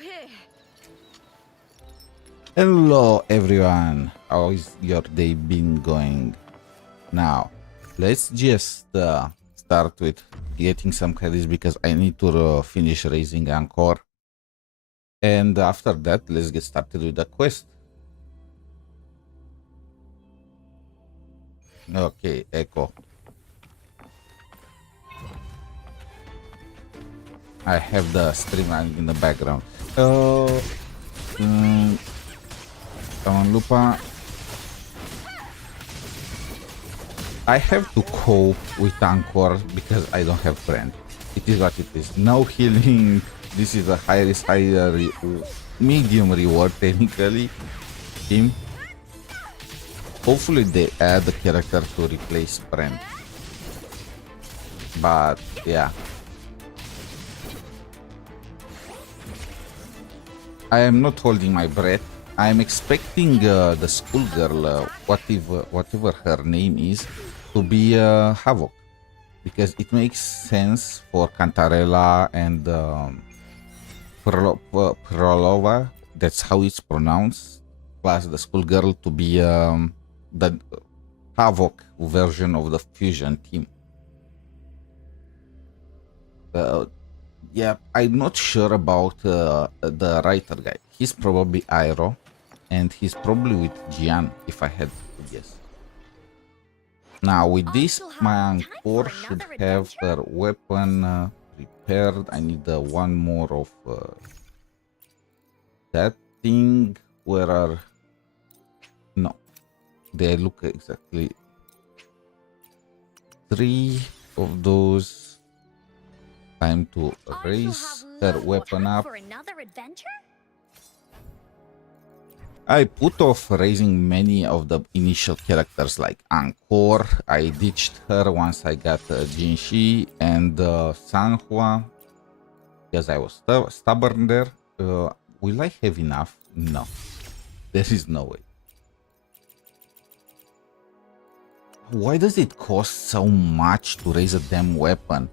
here. Hello everyone, how is your day been going? Now, let's just start with getting some credits because I need to finish raising Anchor. And after that, let's get started with the quest. Okay, Echo. I have the stream running in the background. Come on, Lupa. I have to cope with Anchor because I don't have friend. It is what it is. No healing. This is a high risk, medium reward technically. Team. Hopefully they add the character to replace friend. But yeah. I am not holding my breath. I am expecting the schoolgirl, whatever her name is, to be Havoc, because it makes sense for Cantarella and Prolova. That's how it's pronounced. Plus the schoolgirl to be the Havoc version of the fusion team. Yeah, I'm not sure about the writer guy. He's probably Airo, and he's probably with Gian, if I had to guess. Now, with this, my Anchor should have her weapon repaired. I need one more of that thing. Where are... No, they look exactly 3 of those. Time to raise her weapon up. I put off raising many of the initial characters like Anchor. I ditched her once I got Jinshi and Sanhua because I was stubborn there. Will I have enough? No, there is no way. Why does it cost so much to raise a damn weapon?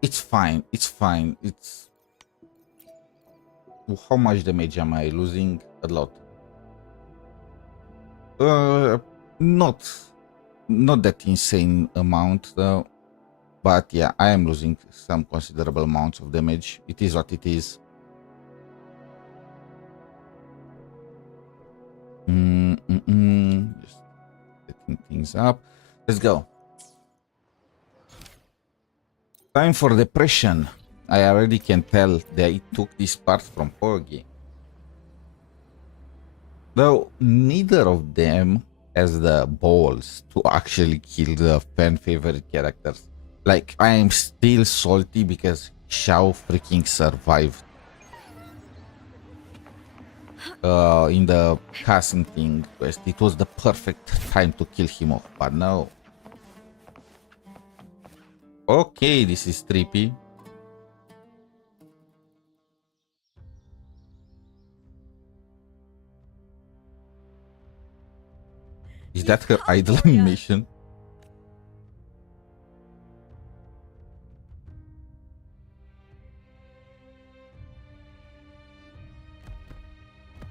It's fine. It's fine. It's... How much damage am I losing? A lot. Not that insane amount though. But yeah, I am losing some considerable amounts of damage. It is what it is. Just setting things up. Let's go. Time for depression. I already can tell they took this part from Porgy. Though neither of them has the balls to actually kill the fan favorite characters. Like, I am still salty because Xiao freaking survived in the casting thing quest. It was the perfect time to kill him off, but no. Okay, this is trippy. Is that her idle animation?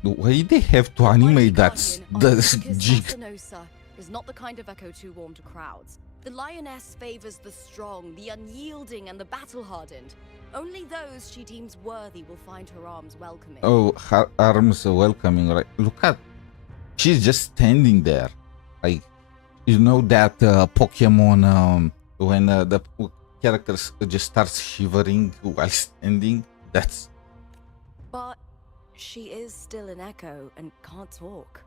Why they have to animate that jig? Is not the kind of echo too warm to crowds. The lioness favors the strong, the unyielding, and the battle-hardened. Only those she deems worthy will find her arms welcoming. Oh, her arms welcoming, right? Look at... She's just standing there. Like, you know that Pokemon, when the characters just starts shivering while standing? That's... But she is still an echo and can't talk.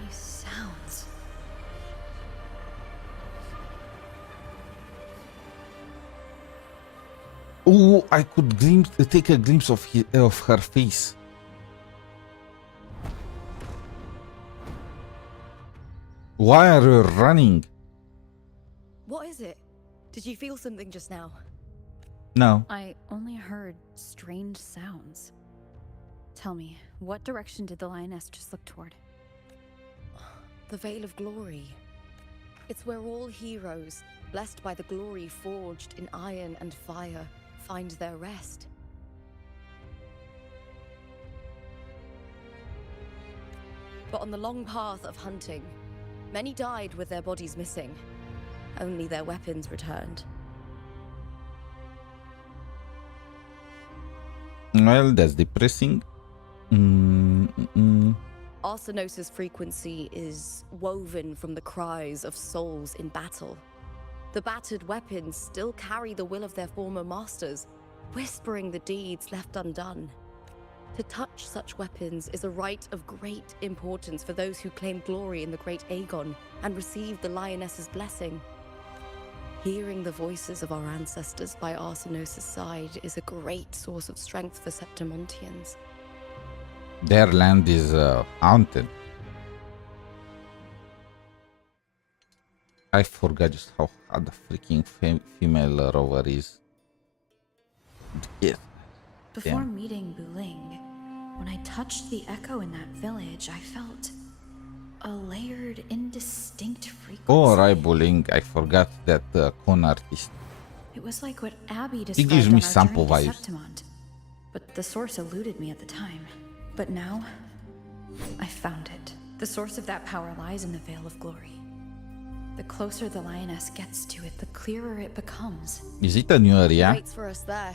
These sounds. Oh, I could take a glimpse of her face. Why are you running? What is it? Did you feel something just now? No. I only heard strange sounds. Tell me, what direction did the lioness just look toward? The Veil of Glory. It's where all heroes, blessed by the glory forged in iron and fire, find their rest. But on the long path of hunting, many died with their bodies missing. Only their weapons returned. Well, that's depressing. Arsinosa's frequency is woven from the cries of souls in battle. The battered weapons still carry the will of their former masters, whispering the deeds left undone. To touch such weapons is a rite of great importance for those who claim glory in the great Aegon and receive the Lioness's blessing. Hearing the voices of our ancestors by Arsinosa's side is a great source of strength for Septimontians. Their land is haunted. I forgot just how hard the freaking female rover is. Yes. Before meeting Buling, when I touched the echo in that village, I felt a layered, indistinct frequency. Oh, right, Bullying. I forgot that con artist. It was like what Abby He described gives on me our sample journey to vibes. Septimont. But the source eluded me at the time. But now, I found it. The source of that power lies in the Veil of Glory. The closer the lioness gets to it, the clearer it becomes. Is it a new area? Waits for us there.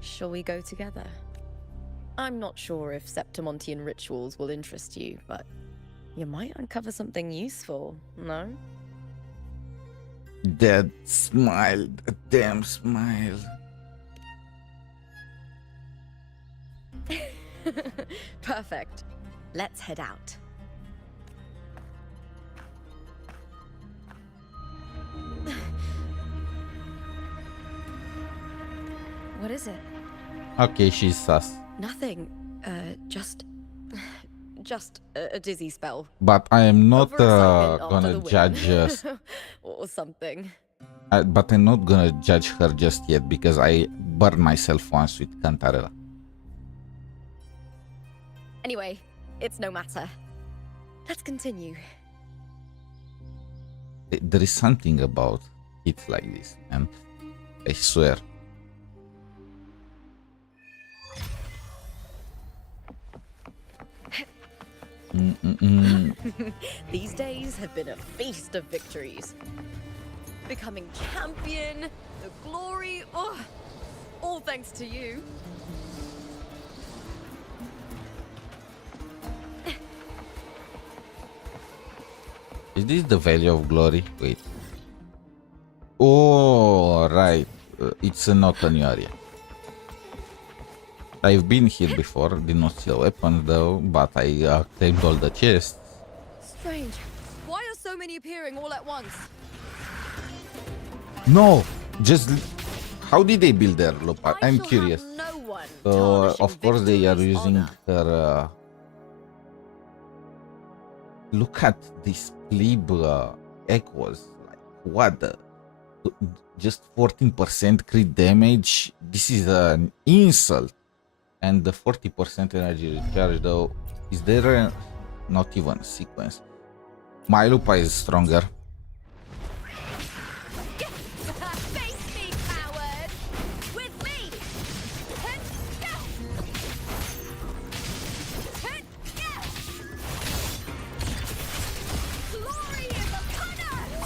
Shall we go together? I'm not sure if Septimontian rituals will interest you, but you might uncover something useful, no? That smile, the damn smile. Perfect. Let's head out. What is it? Okay, she's sus. Nothing. Just a dizzy spell. But I am not Overexcitement after gonna the win. judge. Or something. But I'm not gonna judge her just yet because I burned myself once with Cantarella. Anyway, it's no matter. Let's continue. There is something about it like this, and I swear. These days have been a feast of victories. Becoming champion, the glory, all thanks to you. Is this the Valley of Glory? Wait. Oh, right. It's not a new area. I've been here before, did not see a weapon though, but I claimed all the chests. Strange. Why are so many appearing all at once? No! Just... How did they build their Lupa? I I'm shall curious. have no one So, tarnishing of course they are victory's using honor. her... Look at this plebe echoes. Like, what the... Just 14% crit damage? This is an insult. And the 40% energy recharge though, is there not even a sequence? My Lupa is stronger. Face me, coward! With me! Glory is upon us!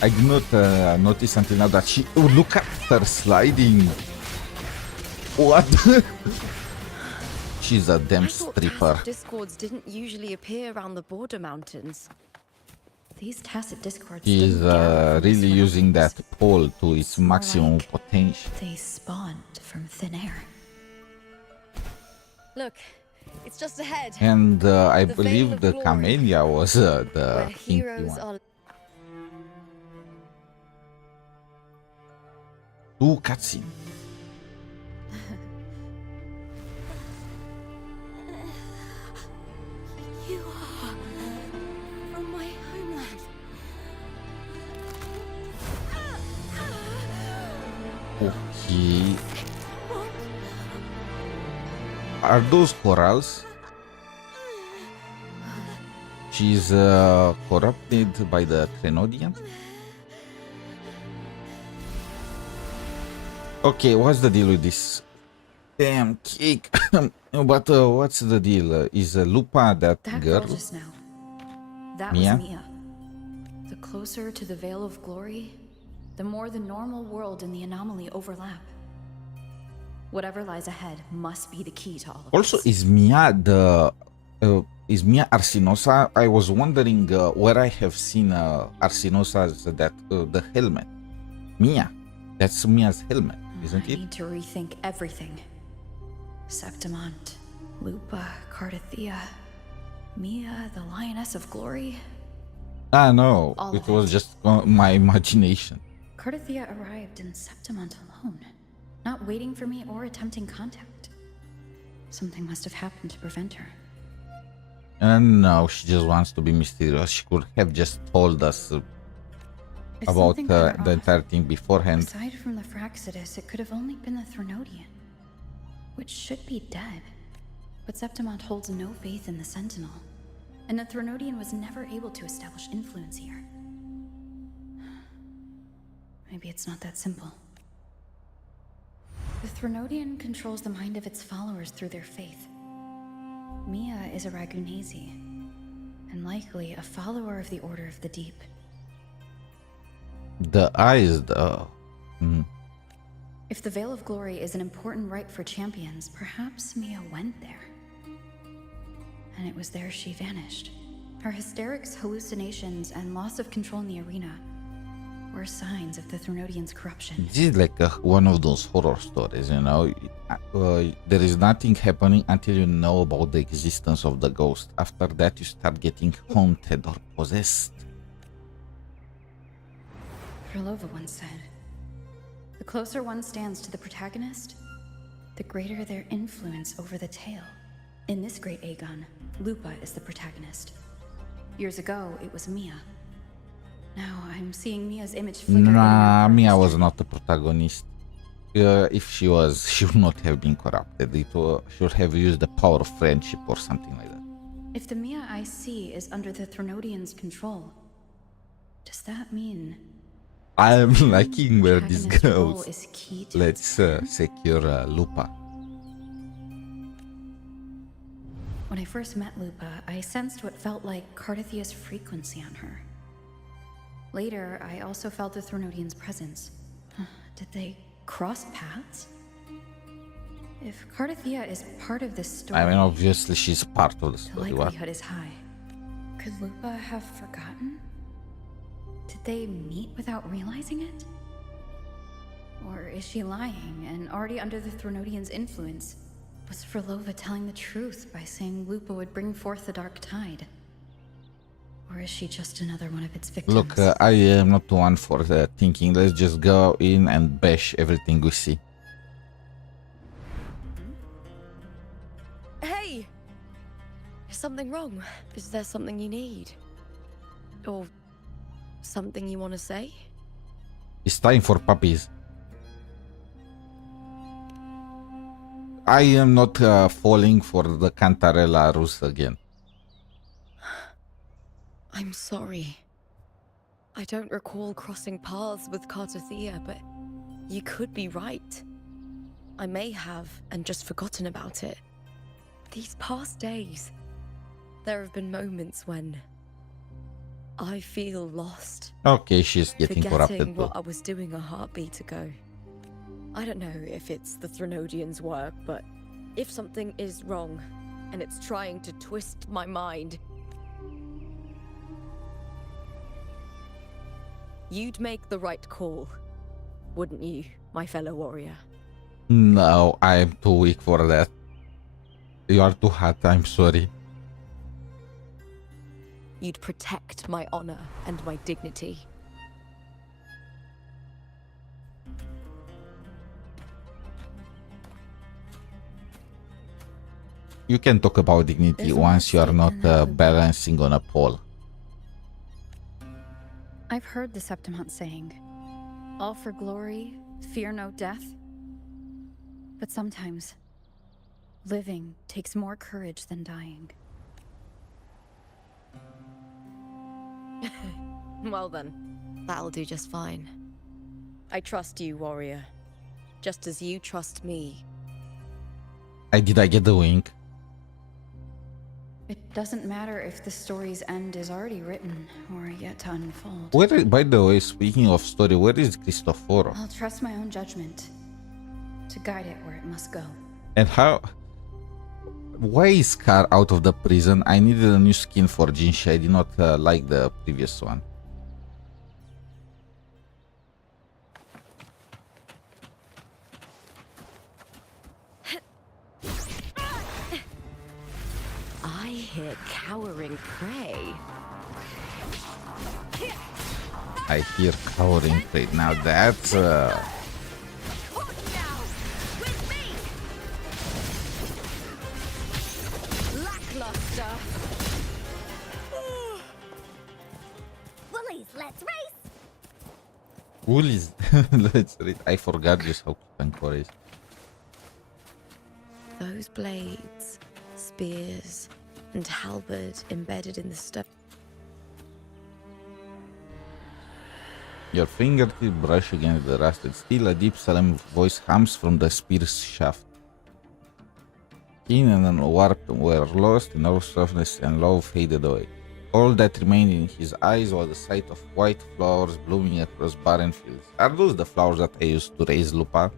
I did not notice until now that she... Oh, look at her sliding! What? She's a damn I thought stripper. tacit discords didn't usually appear around the border mountains. These tacit discords. She is didn't gather from really this using that mountains. pole to its More maximum like potential. They spawned from thin air. Look, it's just ahead. And I The Veil believe of the Glory, Camellia was where the kinky heroes one. are. Two cutscene. You are from my homeland. Okay. Are those corals? She's corrupted by the Thenodian? Okay, what's the deal with this damn cake? But what's the deal? Is Lupa that That girl? girl just now. That Mia? was Mia. The closer to the Veil of Glory, the more the normal world and the anomaly overlap. Whatever lies ahead must be the key to all of Also, this. is Mia the is Mia Arsinosa? I was wondering where I have seen Arsinosa's the helmet. Mia, that's Mia's helmet, isn't I it? need to rethink everything. Septimont, Lupa, Cardathea, Mia, the Lioness of Glory. Ah, no, All it of was it. just my imagination. Cardathea arrived in Septimont alone, not waiting for me or attempting contact. Something must have happened to prevent her. And no, she just wants to be mysterious. She could have just told us If about something got her the off, entire thing beforehand. aside from the Phraxidus, it could have only been the Threnodian, which should be dead. But Septimont holds no faith in the Sentinel, and the Threnodian was never able to establish influence here. Maybe it's not that simple. The Threnodian controls the mind of its followers through their faith. Mia is a Ragunasi, and likely a follower of the Order of the Deep. The eyes, though. If the Veil of Glory is an important rite for champions, perhaps Mia went there. And it was there she vanished. Her hysterics, hallucinations, and loss of control in the arena were signs of the Threnodian's corruption. This is like one of those horror stories, you know. There is nothing happening until you know about the existence of the ghost. After that, you start getting haunted or possessed. Krylova once said, "The closer one stands to the protagonist, the greater their influence over the tale." In this great Aegon, Lupa is the protagonist. Years ago, it was Mia. Now I'm seeing Mia's image flicker in Nah, her Mia dark was history. not the protagonist. If she was, she would not have been corrupted. She would have used the power of friendship or something like that. If the Mia I see is under the Threnodian's control, does that mean I'm liking where this protagonist's role goes. is key to Let's its secure Lupa. When I first met Lupa, I sensed what felt like Cardathea's frequency on her. Later, I also felt the Threnodian's presence. Did they cross paths? If Cardathea is part of this story, I mean, obviously she's part of the the story. What? likelihood is high. Could Lupa have forgotten? Did they meet without realizing it? Or is she lying and already under the Threnodian's influence? Was Frolova telling the truth by saying Lupa would bring forth the Dark Tide? Or is she just another one of its victims? Look, I am not one for thinking. Let's just go in and bash everything we see. Hey! Is something wrong? Is there something you need? Or something you want to say? It's time for puppies. I am not falling for the Cantarella ruse again. I'm sorry. I don't recall crossing paths with Cardathea, but you could be right. I may have and just forgotten about it. These past days, there have been moments when I feel lost, Okay, she's getting corrupted forgetting too. what I was doing a heartbeat ago. I don't know if it's the Threnodian's work, but if something is wrong and it's trying to twist my mind, you'd make the right call, wouldn't you, my fellow warrior? No, I am too weak for that. You are too hot, I'm sorry. You'd protect my honor and my dignity. You can talk about dignity There's once you more are not stake in that, Lupa. balancing on a pole. I've heard the Septimont saying, all for glory, fear no death. But sometimes, living takes more courage than dying. Well then, that'll do just fine. I trust you, warrior. Just as you trust me. I get the wink? It doesn't matter if the story's end is already written or yet to unfold. Where, by the way, speaking of story, where is Cristoforo? I'll trust my own judgment to guide it where it must go. And how... Why is Scar out of the prison? I needed a new skin for Jinshi. I did not like the previous one. I hear cowering prey. I hear cowering prey. Now that's... Lackluster. Woolies, let's race! Woolies. Let's read. I forgot just how Tankor is. Those blades, spears, and halberd embedded in the stone. Your fingertip brush against the rusted steel. A deep solemn voice hums from the spear's shaft. Keen and warped were lost in all softness, and love faded away. All that remained in his eyes was the sight of white flowers blooming across barren fields. Are those the flowers that I used to raise Lupa?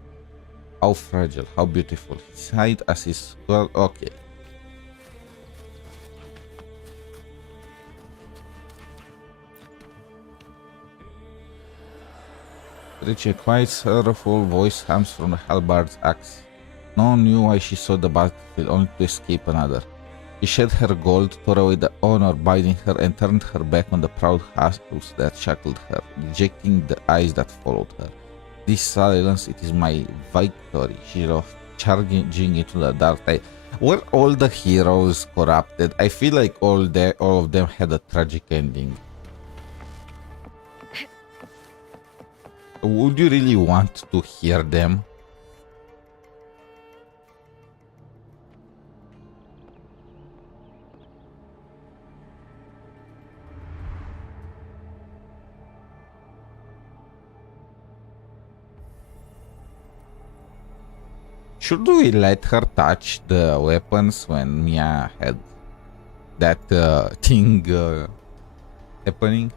How fragile, how beautiful. He sighed as his... Well, okay. Rich, a quiet, sorrowful voice hums from the halberd's axe. No one knew why she sought the battlefield only to escape another. She shed her gold, tore away the honor binding her, and turned her back on the proud house that shackled her, rejecting the eyes that followed her. This silence, it is my victory. She laughed, charging into the dark tide. Were all the heroes corrupted? I feel like all of them had a tragic ending. Would you really want to hear them? Should we let her touch the weapons when Mia had that thing happening?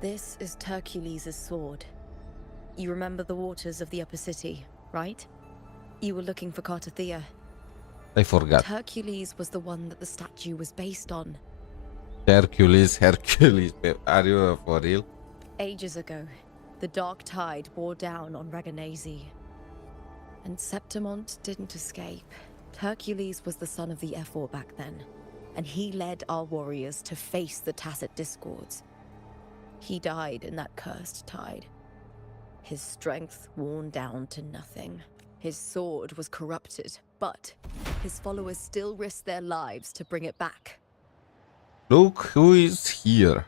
This is Hercules' sword. You remember the waters of the upper city, right? You were looking for Cartathea. I forgot. Hercules was the one that the statue was based on. Hercules. Are you for real? Ages ago, the dark tide bore down on Reganese. And Septimont didn't escape. Hercules was the son of the Ephor back then, and he led our warriors to face the Tacit Discords. He died in that cursed tide. His strength worn down to nothing. His sword was corrupted, but his followers still risked their lives to bring it back. Look who is here.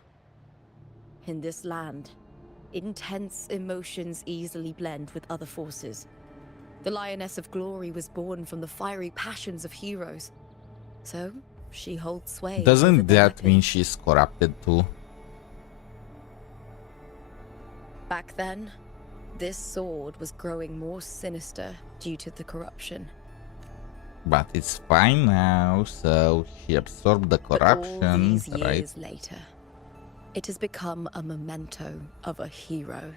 In this land, intense emotions easily blend with other forces. The Lioness of Glory was born from the fiery passions of heroes. So, she holds sway. over Doesn't the that weapon. mean she's corrupted too? Back then, this sword was growing more sinister due to the corruption. But it's fine now, so she absorbed the But all corruption, these right? years later, it has become a memento of a hero.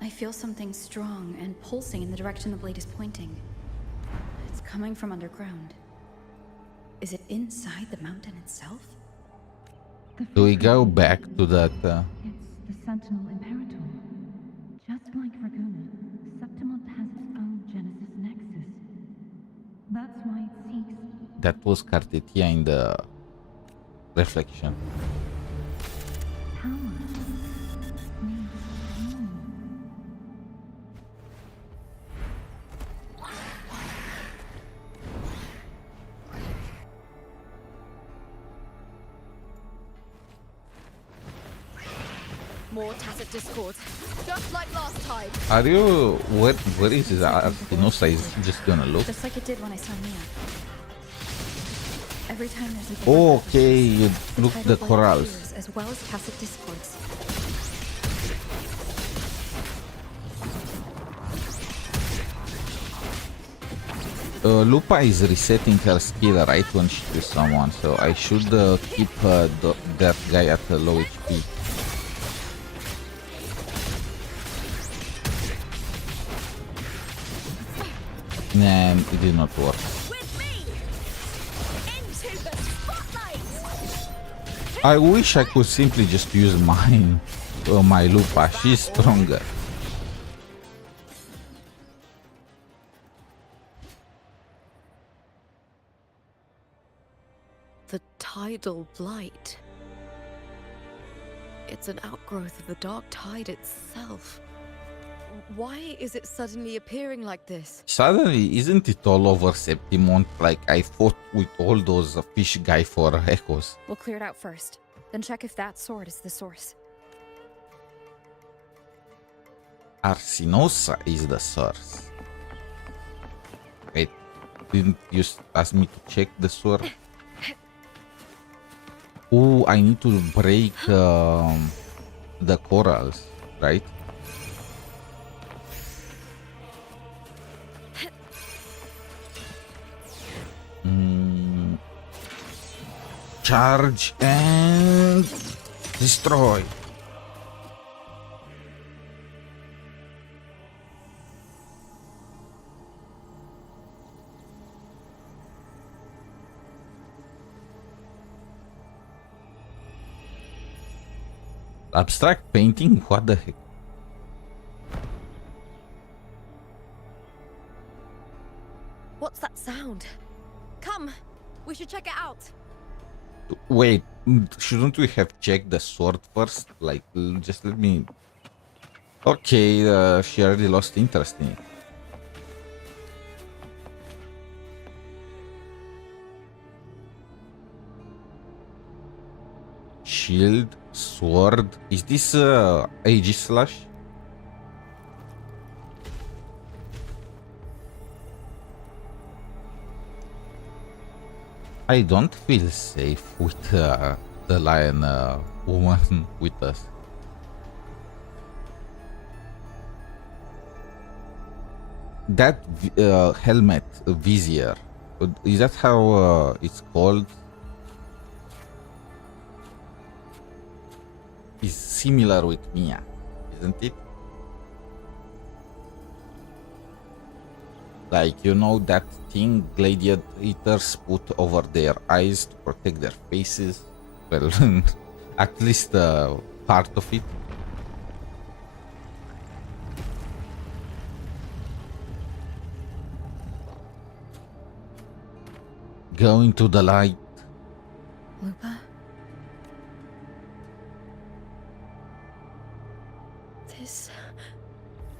I feel something strong and pulsing in the direction the blade is pointing. It's coming from underground. Is it inside the mountain itself? Do we go back to that? It's the Sentinel Imperator. Just like Raguna, Septimont has its own Genesis Nexus. That's why it seeks That was Cartetia in the reflection. power. Needs home. More tacit discord. Just like last time. Are you... Where is his Artinosa? Is he just gonna look? Just like it did when I saw Mia. Every time there's a Oh, okay, you look tide the of light corals. appears, as well as tacit discords. Lupa is resetting her skill right when she kills someone, so I should keep that guy at a low HP. And it did not work. With me! Into the spotlight! I wish I could simply just use mine. My Lupa, she's stronger. The tidal blight. It's an outgrowth of the dark tide itself. Why is it suddenly appearing like this? Suddenly, isn't it all over Septimont? Like I fought with all those fish guy for echoes. We'll clear it out first, then check if that sword is the source. Arsinosa is the source. Wait, didn't you ask me to check the sword? Oh, I need to break the corals, right? Charge and destroy. Abstract painting? What the heck? What's that sound? Come, we should check it out. Wait, shouldn't we have checked the sword first? Like, just let me... Okay, she already lost interest in it. Shield, sword. Is this Aegislash? I don't feel safe with the lion woman with us. That helmet, vizier, is that how it's called? Is similar with Mia, isn't it? Like, you know, that thing gladiators put over their eyes to protect their faces? Well, at least part of it. Go into the light. Lupa? This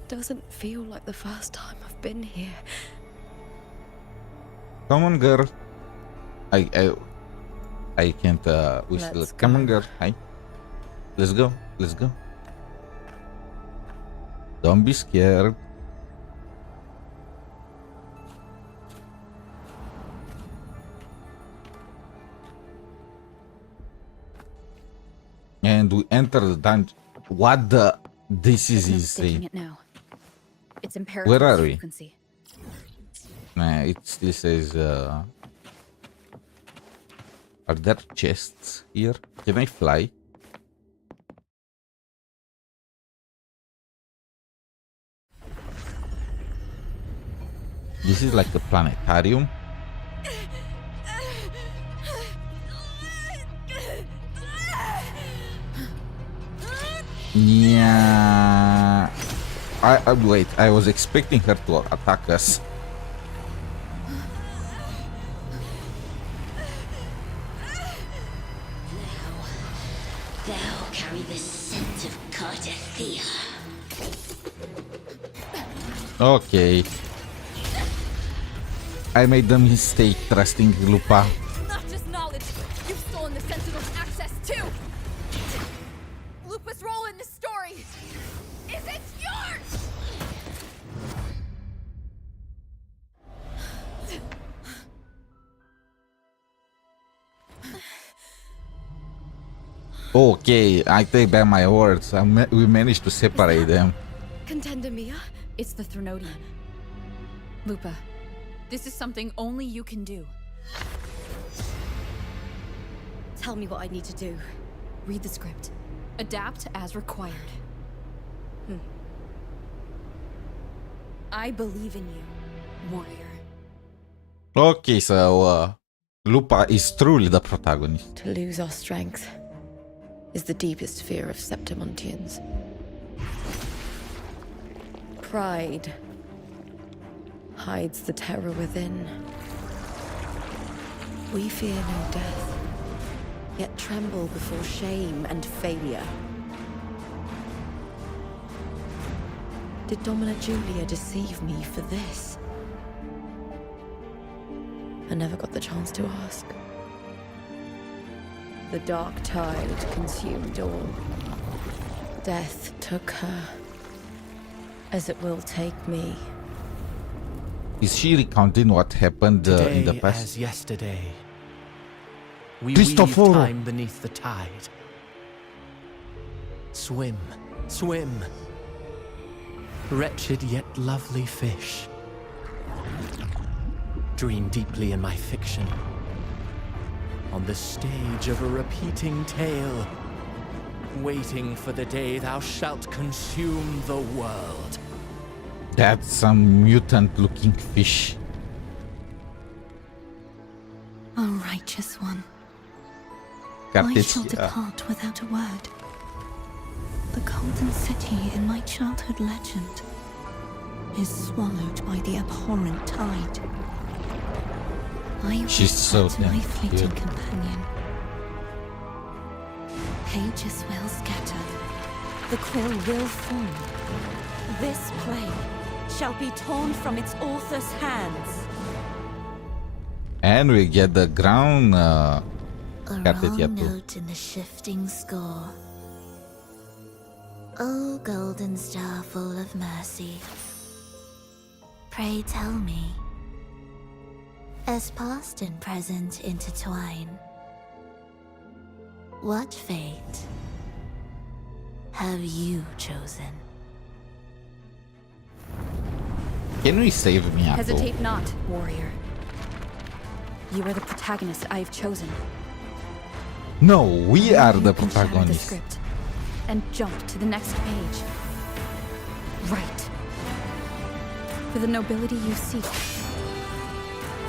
doesn't feel like the first time I've been here. Come on, girl. I can't whistle. Let's Come on, go. girl. Hi. Let's go. Let's go. Don't be scared. And we enter the dungeon. What the? This is There's no mistaking insane. it now. It's imperative Where are we? frequency. Nah, it still says. Are there chests here? Can I fly? This is like a planetarium. Yeah. I wait. I was expecting her to attack us. Thou carry the scent of Cardathea. Okay. I made the mistake trusting Lupa. Not just knowledge, you've stolen the Sentinel's access too! Lupa's role in the story Okay, I take back my words. We managed to separate them. Contender Mia? It's the Threnodian. Lupa, this is something only you can do. Tell me what I need to do. Read the script. Adapt as required. I believe in you, warrior. Okay, so Lupa is truly the protagonist. To lose our strength is the deepest fear of Septimontians. Pride hides the terror within. We fear no death, yet tremble before shame and failure. Did Domina Julia deceive me for this? I never got the chance to ask. The dark tide consumed all. Death took her, as it will take me. Is she recounting what happened in the Today past? as yesterday. We Cristoforo. weave time beneath the tide. Swim, swim. Wretched yet lovely fish. Dream deeply in my fiction. On the stage of a repeating tale. Waiting for the day thou shalt consume the world. That's some mutant-looking fish. O righteous one, I shall Cartesia. depart without a word. The golden city in my childhood legend is swallowed by the abhorrent tide. I She's so whisper to my damn fleeting good. companion. Pages will scatter. The quill will form. This play shall be torn from its author's hands. And we get the ground A Cartesia wrong too. note in the shifting score. O golden star full of mercy, pray tell me, as past and present intertwine, what fate have you chosen? Can we save Miyato? Hesitate not, warrior. You are the protagonist I have chosen. No, we are the You can shatter the protagonists. script and jump to the next page. Right. For the nobility you seek.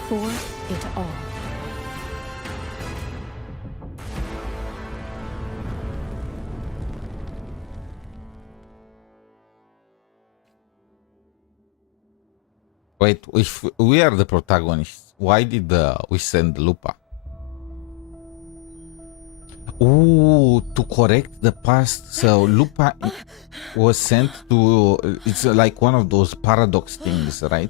For it all. Wait, if we are the protagonists, why did we send Lupa? Ooh, to correct the past. So Lupa was sent to. It's like one of those paradox things, right?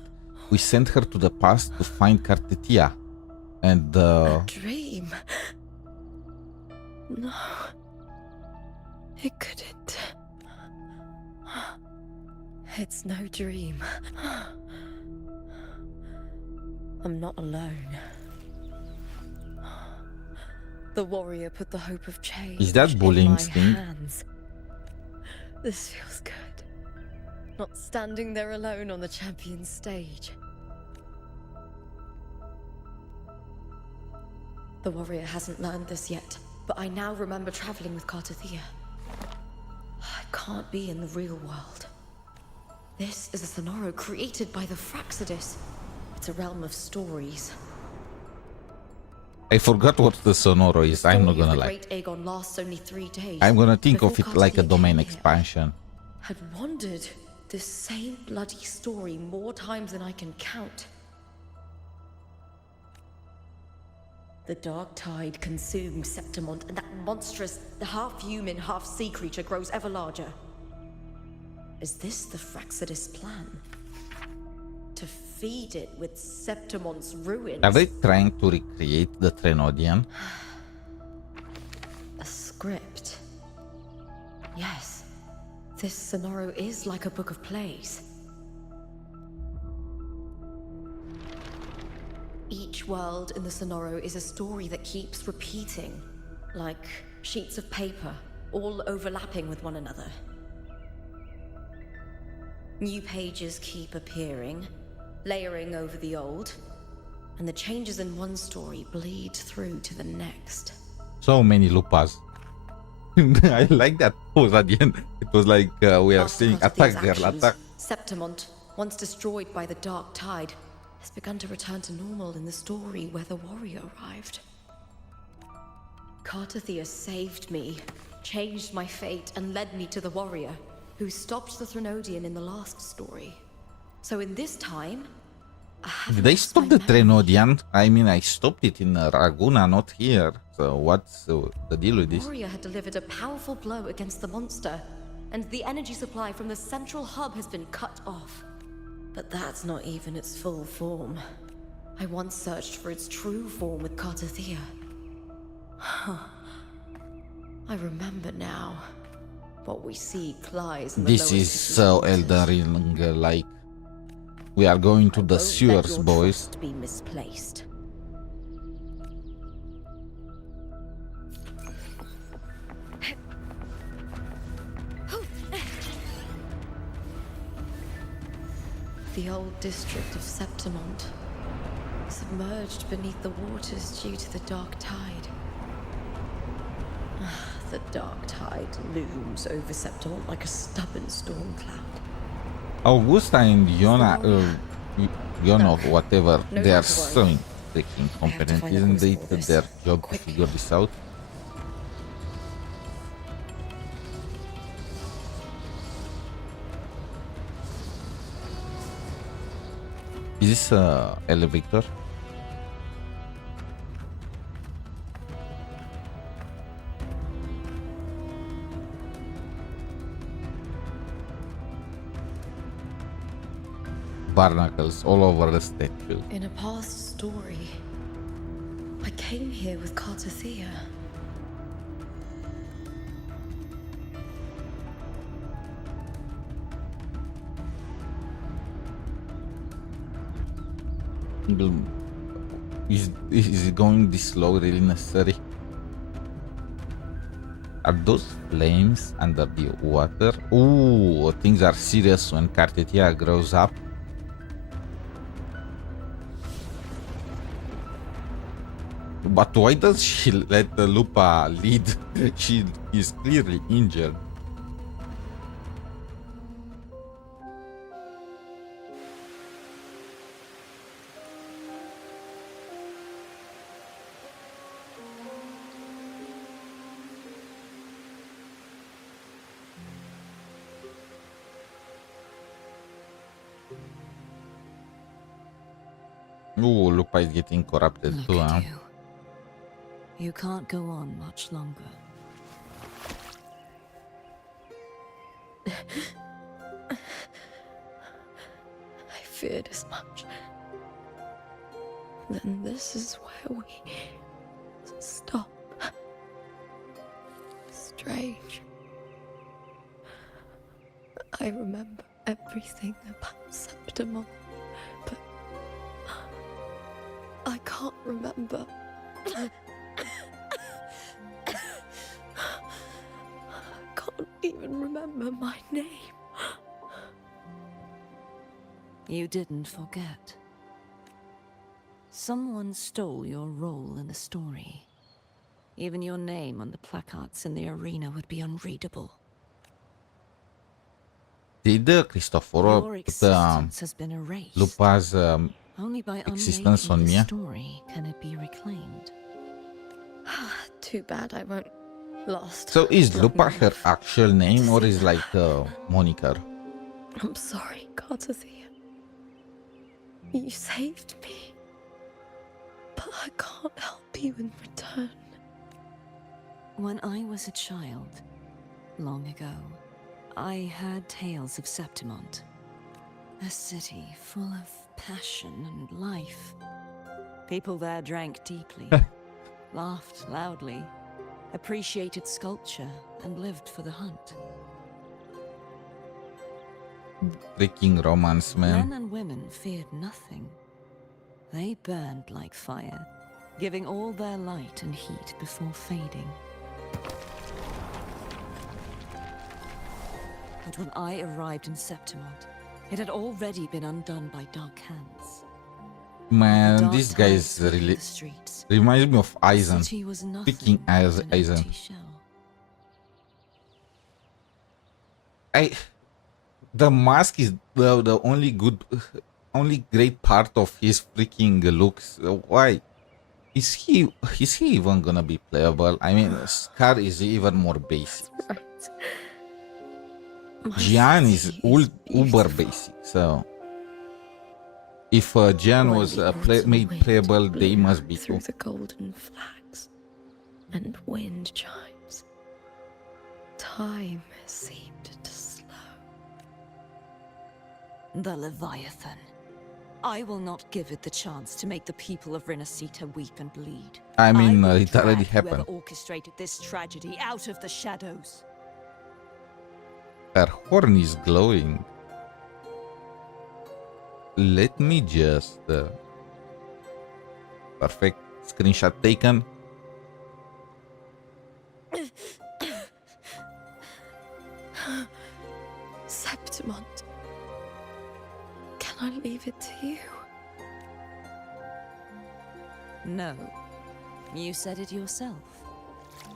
We sent her to the past to find Cartetia, and Dream. No. It couldn't. It's no dream. I'm not alone. The warrior put the hope of change Is that bullying in my Sting? hands. This feels good. Not standing there alone on the champion's stage. The warrior hasn't learned this yet, but I now remember traveling with Cartathea. I can't be in the real world. This is a Sonoro created by the Fraxidus. It's a realm of stories. I forgot what the Sonoro is. I'm not Story of gonna the lie. Great Aegon lasts only 3 days. I'm gonna think of Before it like a Cartathea domain came here, expansion. Had wandered this same bloody story more times than I can count. The dark tide consumed Septimont, and that monstrous, half-human, half-sea creature grows ever larger. Is this the Fraxidus plan? To feed it with Septimont's ruins? Are they trying to recreate the Threnodian? A script. Yes. This Sonoro is like a book of plays. Each world in the Sonoro is a story that keeps repeating, like sheets of paper, all overlapping with one another. New pages keep appearing, layering over the old, and the changes in one story bleed through to the next. So many lupas. I like that pose at the end. It was like we are After seeing Protothea's attack, girl, actions, attack. Septimont, once destroyed by the Dark Tide, has begun to return to normal in the story where the warrior arrived. Cartothea saved me, changed my fate, and led me to the warrior, who stopped the Threnodian in the last story. So in this time, I haven't Did I lost stop my the memory. Threnodian? I mean, I stopped it in Raguna, not here. So what's the deal with The this? warrior had delivered a powerful blow against the monster, and the energy supply from the central hub has been cut off. But that's not even its full form. I once searched for its true form with Cartothea. I remember now. What we seek lies in the This is lowest so waters. Elden Ring like. We are going to I the won't let sewers, your boys. trust be misplaced. The old district of Septimont, submerged beneath the waters due to the Dark Tide. The Dark Tide looms over Septimont like a stubborn storm cloud. Augusta and Yona, Yonov, whatever, No they are time to worry. so freaking I have to competent, find out isn't what's it? all this. Their job to Quickly. figure this out. Is this elevator? Barnacles all over the statue. In a past story, I came here with Cartothea. Is it going this slow really necessary? Are those flames under the water? Ooh, things are serious when Cartetia grows up. But why does she let the Lupa lead? She is clearly injured. Ooh, Lupa is getting corrupted Look too, huh? at you. You can't go on much longer. I feared as much. Then this is where we stop. Strange. I remember everything about Septimont, but I can't remember. I can't even remember my name. You didn't forget. Someone stole your role in the story. Even your name on the placards in the arena would be unreadable. Did Your Cristoforo put existence has been erased. Lupa's Only by existence unmaking on the Mia? story can it be reclaimed. Too bad I won't last. So is long Lupa her enough. actual name or is like a moniker? I'm sorry, Cartothea. You saved me. But I can't help you in return. When I was a child, long ago, I heard tales of Septimont. A city full of passion and life. People there drank deeply, laughed loudly, appreciated sculpture, and lived for the hunt. Freaking romance, man. Men and women feared nothing. They burned like fire, giving all their light and heat before fading. But when I arrived in Septimont, it had already been undone by dark hands. Man, Dark this guy is tides swept really the streets. reminds me of The Aizen. city was Speaking nothing as but an Aizen. empty shell. The mask is the only great part of his freaking looks. Why? Is he even gonna be playable? I mean, Scar is even more basic. Right. My Jian is city uber beautiful. basic. So if Jian When was the autumn made wind playable, they blew must be through too. the golden flags and wind chimes. Time seemed to slow. The Leviathan. I will not give it the chance to make the people of Renacita weep and bleed. I mean, will it already drag happened. Whoever orchestrated this tragedy out of the shadows. Her horn is glowing. Let me just perfect screenshot taken. Septimont, can I leave it to you? No. You said it yourself.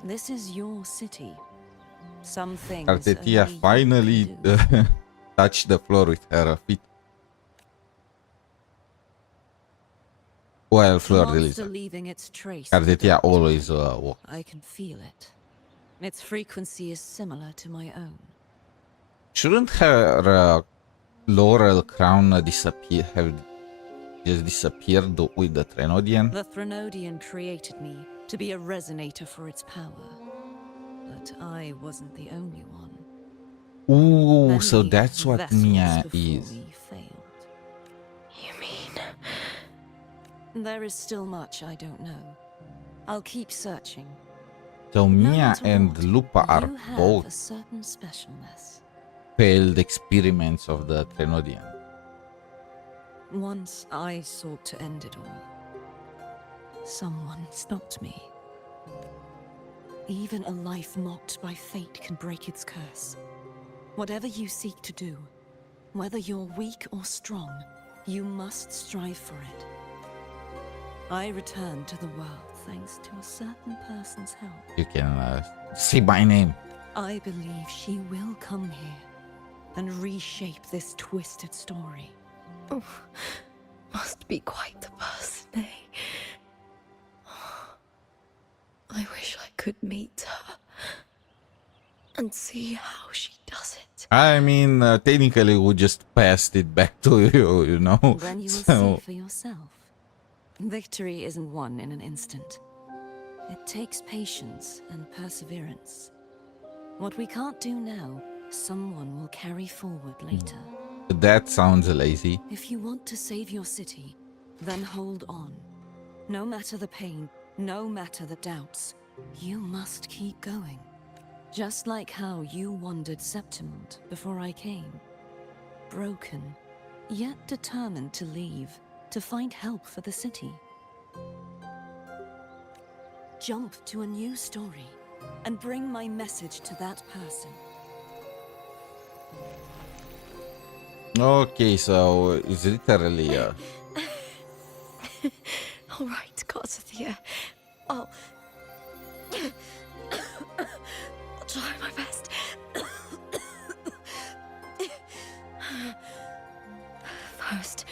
This is your city. Some things Artetia only you finally can do. touched the floor with her feet. Well, The Fleur de monster Lis. leaving its trace. in the Artetia dark. always walk. I can feel it. Its frequency is similar to my own. Shouldn't her laurel crown have just disappeared with the Trenodian? The Threnodian created me to be a resonator for its power. But I wasn't the only one. Ooh, so Many that's what vessels Mia before is. me failed. You mean There is still much I don't know. I'll keep searching. So No Mia matter and what, Lupa are you have both a certain specialness. failed experiments of the Trenodian. Once I sought to end it all. Someone stopped me. Even a life mocked by fate can break its curse. Whatever you seek to do, whether you're weak or strong, you must strive for it. I returned to the world thanks to a certain person's help. You can say my name. I believe she will come here and reshape this twisted story. Oh, must be quite the person, eh? I wish I could meet her and see how she does it. I mean, technically, we just passed it back to you, you know? Then you will So, see for yourself. Victory isn't won in an instant. It takes patience and perseverance. What we can't do now, someone will carry forward later. that sounds lazy. If you want to save your city, then hold on. No matter the pain, no matter the doubts, you must keep going. Just like how you wandered Septimont before I came. Broken, yet determined to leave, to find help for the city. Jump to a new story and bring my message to that person. Okay, so it's literally All right, Garcia. I'll try my best. First,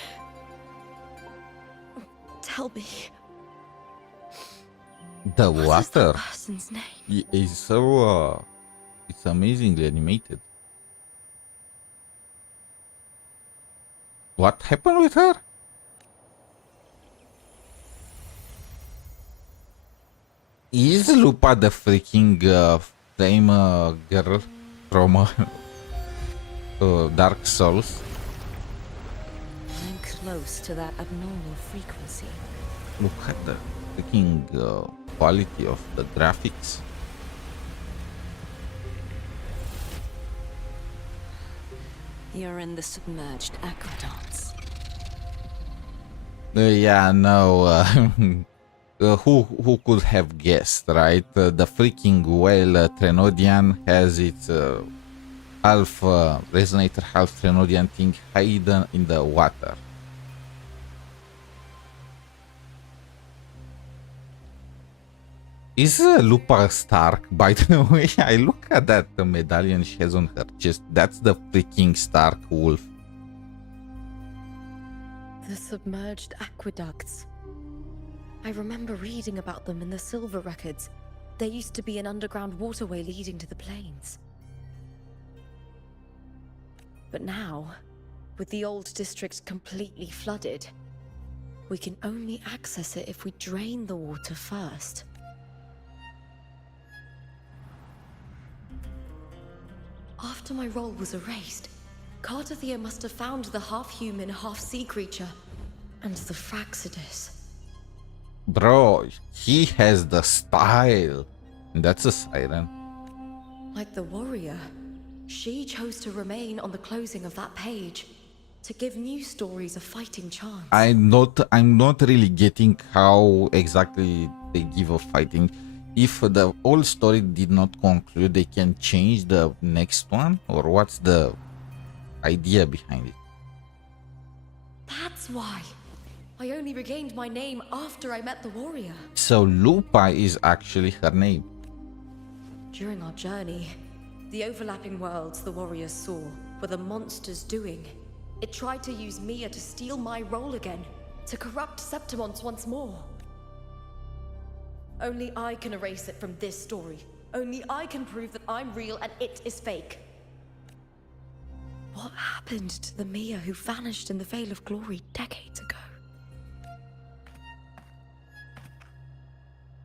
tell me, the what is water that person's name? is so it's amazingly animated. What happened with her? Is Lupa the freaking flame girl from Dark Souls? I'm close to that abnormal frequency. Look at the freaking quality of the graphics. You're in the submerged aqueducts. Yeah, no. Who could have guessed, right? The freaking whale Trenodian has its half resonator, half Trenodian thing hidden in the water. Is Lupa Stark, by the way? I look at that medallion she has on her chest. That's the freaking Stark wolf. The submerged aqueducts. I remember reading about them in the Silver records. There used to be an underground waterway leading to the plains. But now, with the old district completely flooded, we can only access it if we drain the water first. After my role was erased, Cartathea must have found the half-human, half-sea creature, and the Fraxidus. Bro, he has the style. That's a siren. Like the warrior, she chose to remain on the closing of that page, to give new stories a fighting chance. I'm not really getting how exactly they give a fighting. If the old story did not conclude, they can change the next one, or what's the idea behind it? That's why. I only regained my name after I met the warrior. So Lupa is actually her name. During our journey, the overlapping worlds the warriors saw were the monsters doing. It tried to use Mia to steal my role again, to corrupt Septimons once more. Only I can erase it from this story. Only I can prove that I'm real and it is fake. What happened to the Mia who vanished in the Veil of Glory decades ago?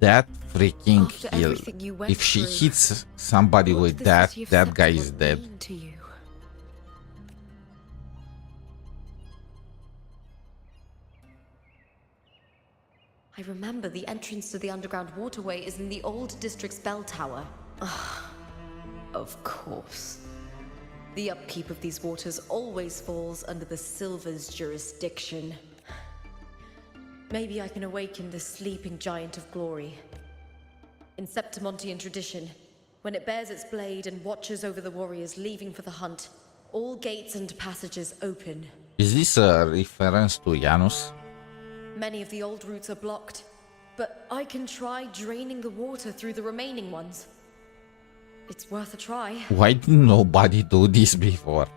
That freaking After kill. everything you went If she through, hits somebody what with did the that, city of that guy is Septimon dead. mean to you? I remember the entrance to the underground waterway is in the old district's bell tower. Of course. The upkeep of these waters always falls under the Silver's jurisdiction. Maybe I can awaken the sleeping giant of glory. In Septimontian tradition, when it bears its blade and watches over the warriors leaving for the hunt, all gates and passages open. Is this a reference to Janus? Many of the old routes are blocked, but I can try draining the water through the remaining ones. It's worth a try. Why didn't nobody do this before?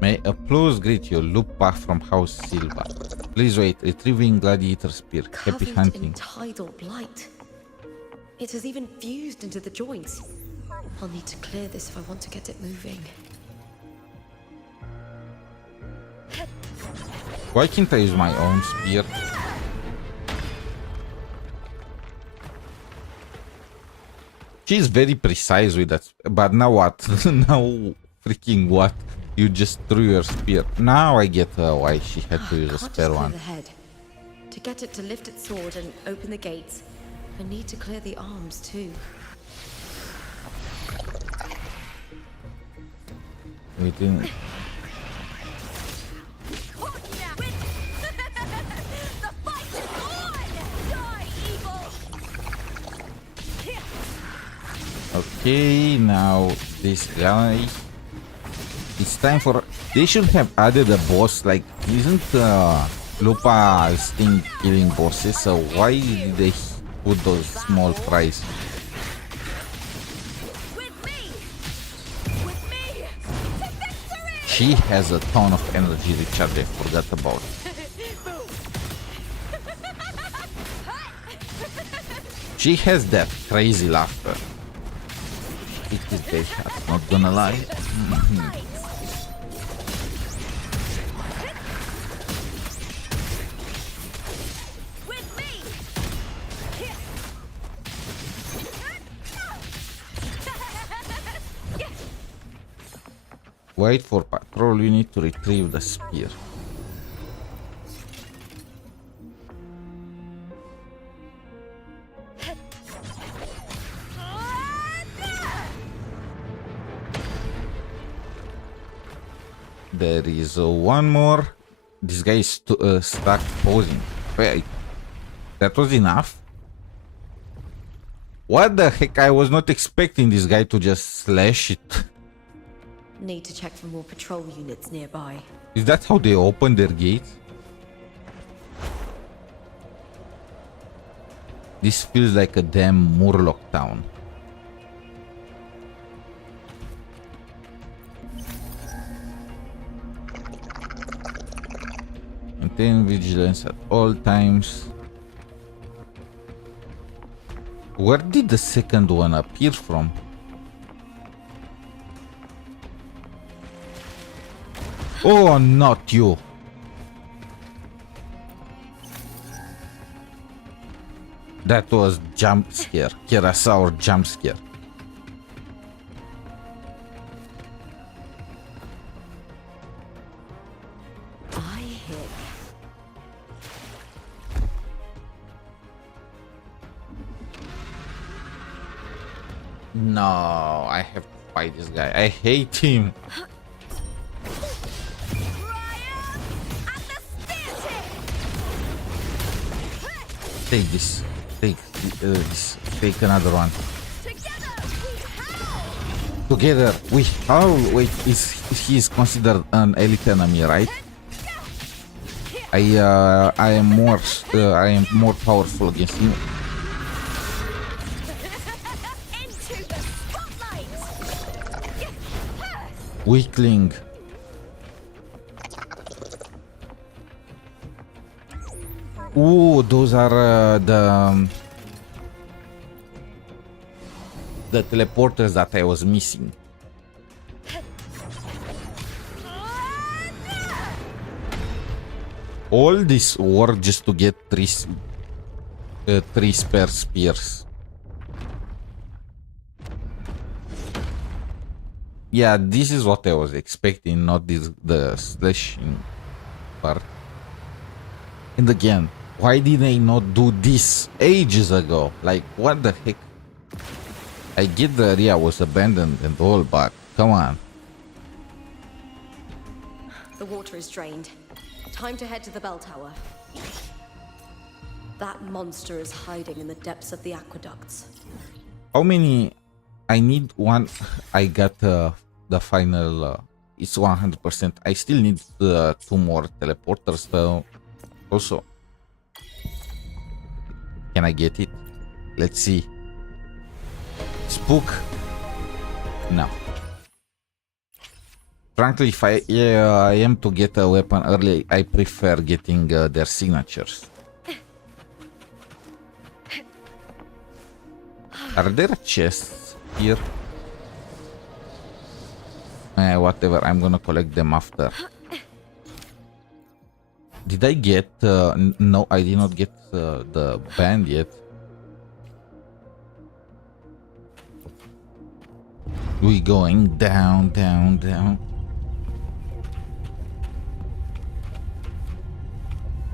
May applause greet you, Lupa from House Silva. Please wait, retrieving gladiator spear. Happy Covered hunting. in tidal blight. It has even fused into the joints. I'll need to clear this if I want to get it moving. Why can't I use my own spear? She's very precise with that, but now what? Now freaking what? You just threw your spear. Now I get why she had to use a Can't spare just clear one. the head. To get it to lift its sword and open the gates, I need to clear the arms too. We didn't. Okay, now this guy. It's time for. They should have added a boss. Like, isn't Lupa's thing killing bosses? So why did they put those small fries? She has a ton of energy, Richard. I forgot about. She has that crazy laughter. It is very hard, not gonna lie. Wait for patrol unit to retrieve the spear. There is one more this guy is stuck posing. Wait, that was enough? What the heck? I was not expecting this guy to just slash it. Need to check for more patrol units nearby. Is that how they open their gates? This feels like a damn Murloc town. Maintain vigilance at all times. Where did the second one appear from? Oh, not you. That was jump scare. Curacao jump scare. I hit. No, I have to fight this guy. I hate him. Take this. Take this. Take another one. Together we how wait he is considered an elite enemy, right? I am more powerful against him. Weakling. Ooh, those are the teleporters that I was missing. All this work just to get three spare spears. Yeah, this is what I was expecting, not the slashing part. And again, why did I not do this ages ago? Like, what the heck? I get the area was abandoned and all, but come on. The water is drained. Time to head to the bell tower. That monster is hiding in the depths of the aqueducts. How many? I need one. I got the final. It's 100%. I still need 2 more teleporters though. Also, can I get it? Let's see. Spook. No. Frankly, if I am to get a weapon early, I prefer getting their signatures. Are there chests here? Whatever, I'm gonna collect them after. Did I get... no, I did not get the band yet. We going down, down, down.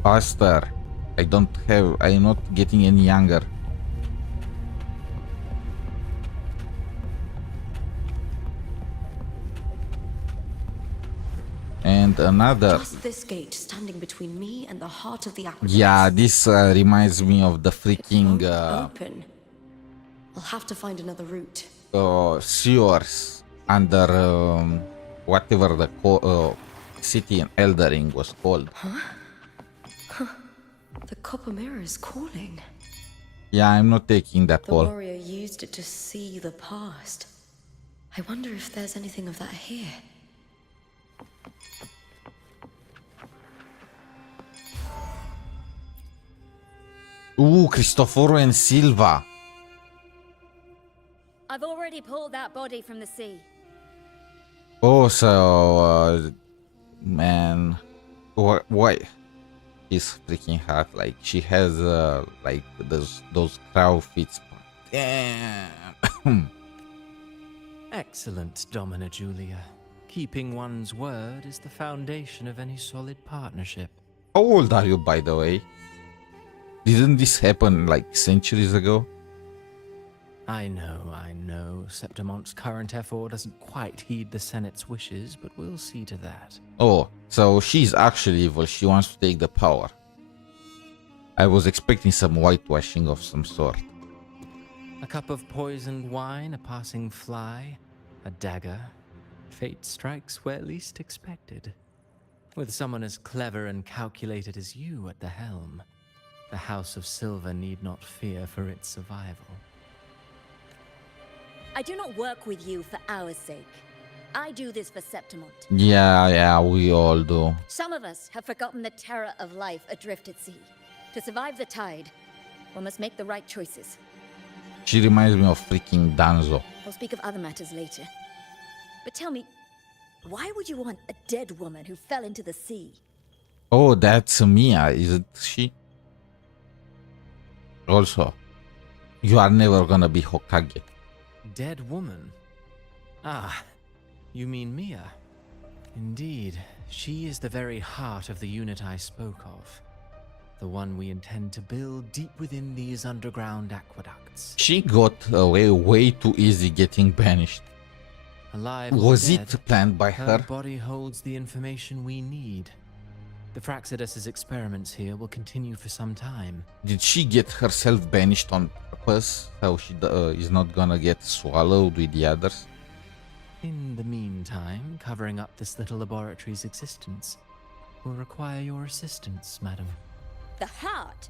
Faster. I'm not getting any younger. And another. Just this gate standing between me and the heart of the aqueduct. Yeah, this reminds me of the freaking open. I'll have to find another route. sewers under whatever the city in Eldering was called. The copper mirror is calling. Yeah, I'm not taking that The call. warrior used it to see the past. I wonder if there's anything of that here. Ooh, Cristoforo and Silva. I've already pulled that body from the sea. Oh, so man, why? He's freaking hot. Like she has like those crow feet. Damn. Excellent, Domina Julia. Keeping one's word is the foundation of any solid partnership. How old are you, by the way? Didn't this happen like centuries ago? I know. Septimon's current effort doesn't quite heed the Senate's wishes, but we'll see to that. Oh, so she's actually evil. She wants to take the power. I was expecting some whitewashing of some sort. A cup of poisoned wine, a passing fly, a dagger. Fate strikes where least expected. With someone as clever and calculated as you at the helm, the House of Silver need not fear for its survival. I do not work with you for our sake. I do this for Septimont. Yeah, we all do. Some of us have forgotten the terror of life adrift at sea. To survive the tide, one must make the right choices. She reminds me of freaking Danzo. We'll speak of other matters later. But tell me, why would you want a dead woman who fell into the sea? Oh, that's Mia, is it she? Also, you are never gonna be Hokage. Dead woman? Ah, you mean Mia? Indeed, she is the very heart of the unit I spoke of. The one we intend to build deep within these underground aqueducts. She got away way too easy getting banished. Alive or Was dead, it planned by her her? body holds the information we need. The Fraxidus's experiments here will continue for some time. Did she get herself banished on purpose so she is not gonna get swallowed with the others? In the meantime, covering up this little laboratory's existence will require your assistance, madam. The heart?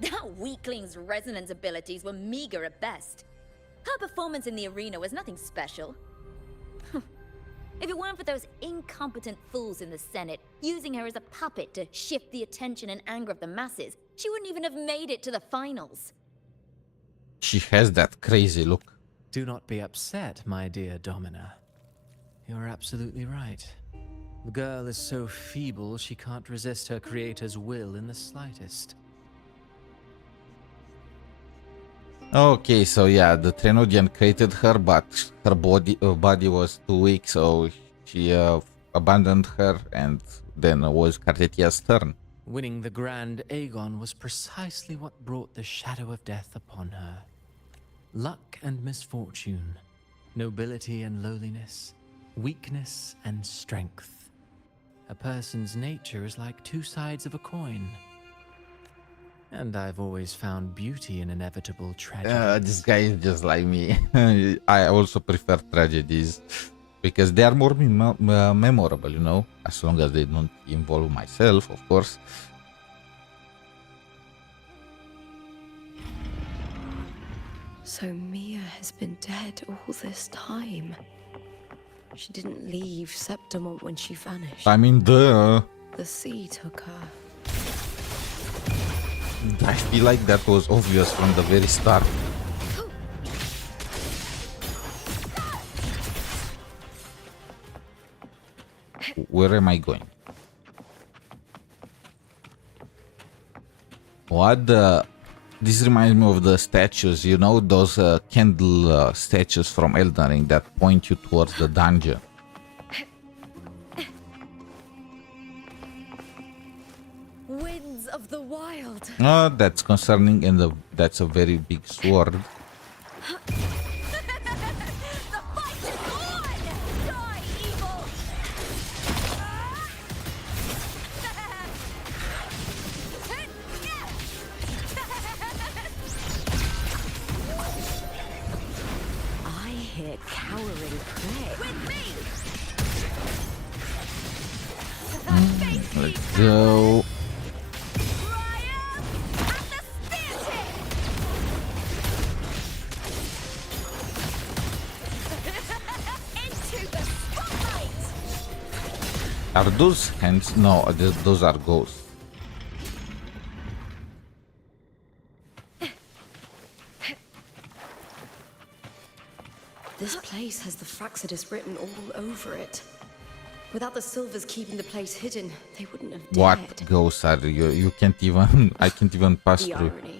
That weakling's resonance abilities were meager at best. Her performance in the arena was nothing special. If it weren't for those incompetent fools in the Senate using her as a puppet to shift the attention and anger of the masses, she wouldn't even have made it to the finals. She has that crazy look. Do not be upset, my dear Domina. You're absolutely right. The girl is so feeble she can't resist her creator's will in the slightest. Okay, so yeah, the Trenodian created her, but her body was too weak, so she abandoned her, and then was Cartetia's turn. Winning the Grand Aegon was precisely what brought the shadow of death upon her. Luck and misfortune, nobility and lowliness, weakness and strength. A person's nature is like two sides of a coin. And I've always found beauty in inevitable tragedies. This guy is just like me. I also prefer tragedies because they are more memorable, you know, as long as they don't involve myself, of course. So Mia has been dead all this time. She didn't leave Septimont when she vanished. I mean, The sea took her. I feel like that was obvious from the very start. Where am I going? What the... This reminds me of the statues, you know, those candle statues from Elden Ring that point you towards the dungeon. Winds of the wild. That's concerning, and that's a very big sword. The fight is on! Die, evil! I hear cowering prey. With me! Let's go. Are those hands? No, those are ghosts. This place has the Fraxidus written all over it. Without the Silvers keeping the place hidden, they wouldn't have dared. What ghosts are you? You can't even... I can't even pass The through. irony.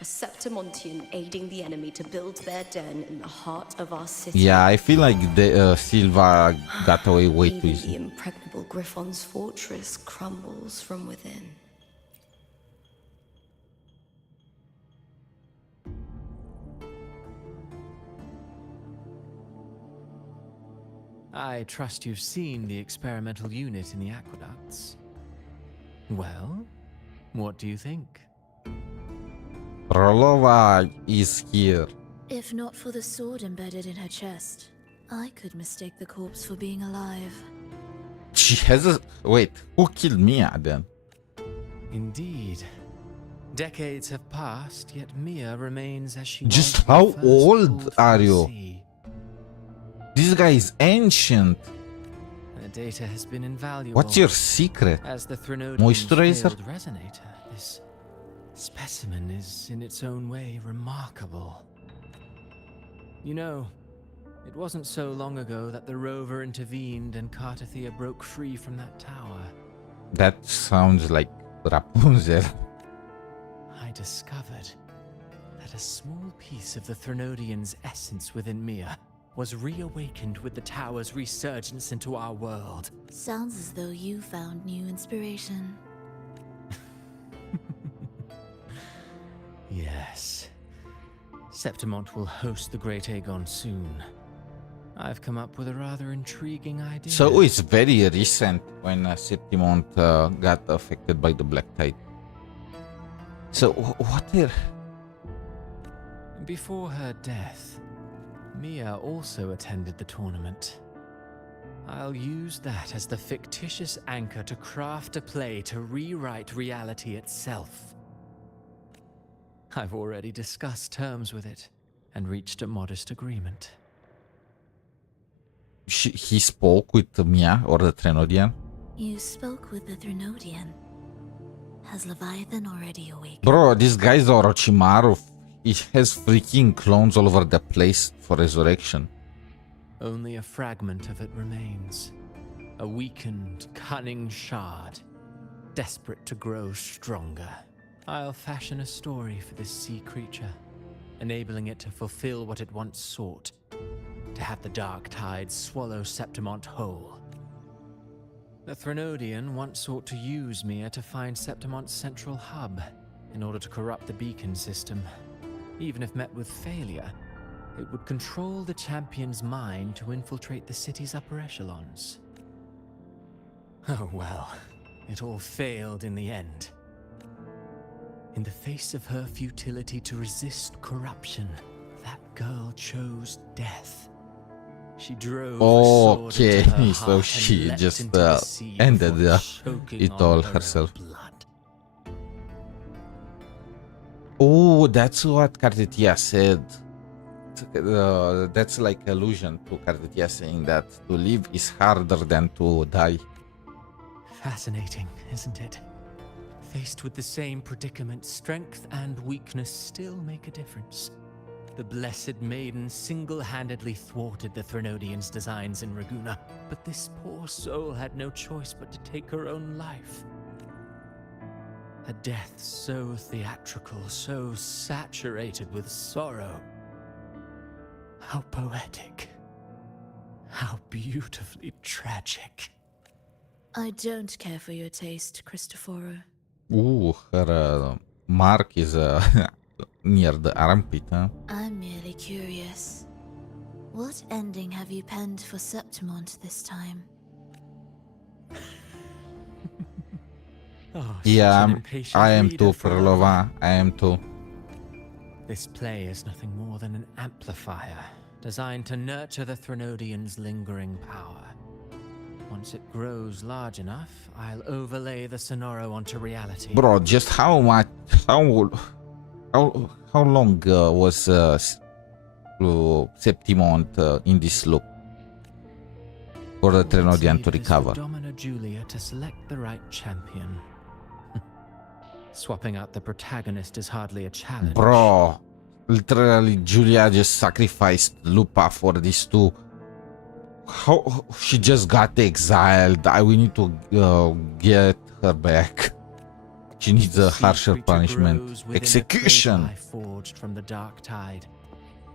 A Septimontian aiding the enemy to build their den in the heart of our city. Yeah, I feel like the Silva got away way too Even the easy. impregnable Griffon's fortress crumbles from within. I trust you've seen the experimental unit in the aqueducts. Well, what do you think? Frolova is here. If not for the sword embedded in her chest, I could mistake the corpse for being alive. She has a... Wait, who killed Mia then? Indeed. Decades have passed, yet Mia remains as she Just was when how first old pulled are from the you? sea. This guy is ancient. The data has been invaluable. What's your secret? As the Threnodian's Moisturizer? failed resonator, this specimen is in its own way remarkable. You know, it wasn't so long ago that the rover intervened and Cartathea broke free from that tower. That sounds like Rapunzel. I discovered that a small piece of the Threnodian's essence within Mia was reawakened with the tower's resurgence into our world. Sounds as though you found new inspiration. Yes. Septimont will host the Great Aegon soon. I've come up with a rather intriguing idea. So it's very recent when Septimont got affected by the Black Tide. So what are... Before her death, Mia also attended the tournament. I'll use that as the fictitious anchor to craft a play to rewrite reality itself. I've already discussed terms with it and reached a modest agreement. He spoke with Mia or the Threnodian? You spoke with the Threnodian. Has Leviathan already awakened? Bro, this guy's Orochimaru. He has freaking clones all over the place for resurrection. Only a fragment of it remains. A weakened, cunning shard, desperate to grow stronger. I'll fashion a story for this sea creature, enabling it to fulfill what it once sought, to have the dark tide swallow Septimont whole. The Threnodian once sought to use Mia to find Septimont's central hub in order to corrupt the beacon system. Even if met with failure, it would control the champion's mind to infiltrate the city's upper echelons. Oh well, it all failed in the end. In the face of her futility to resist corruption, that girl chose death. She drove a sword into her so heart she and leapt just into the sea ended before choking it on all her own herself. blood. Oh, that's what Cartetia said. That's like allusion to Cartetia saying that to live is harder than to die. Fascinating, isn't it? Faced with the same predicament, strength and weakness still make a difference. The Blessed Maiden single-handedly thwarted the Threnodian's designs in Raguna, but this poor soul had no choice but to take her own life. A death so theatrical, so saturated with sorrow. How poetic. How beautifully tragic. I don't care for your taste, Cristoforo. Her mark is near the armpit, huh? I'm merely curious. What ending have you penned for Septimont this time? Oh, Yeah, such an impatient I am reader too, for Frolova. I am too. This play is nothing more than an amplifier designed to nurture the Threnodian's lingering power. Once it grows large enough, I'll overlay the Sonoro onto reality. Bro, just how much, how long was Septimont in this loop for the All that's Threnodian to needed is for recover? Domina Julia to select the right champion. Swapping out the protagonist is hardly a challenge. Bro, literally Julia just sacrificed Lupa for these two. How she just got exiled. We need to get her back. She needs a harsher punishment. Execution. Forged from the dark tide.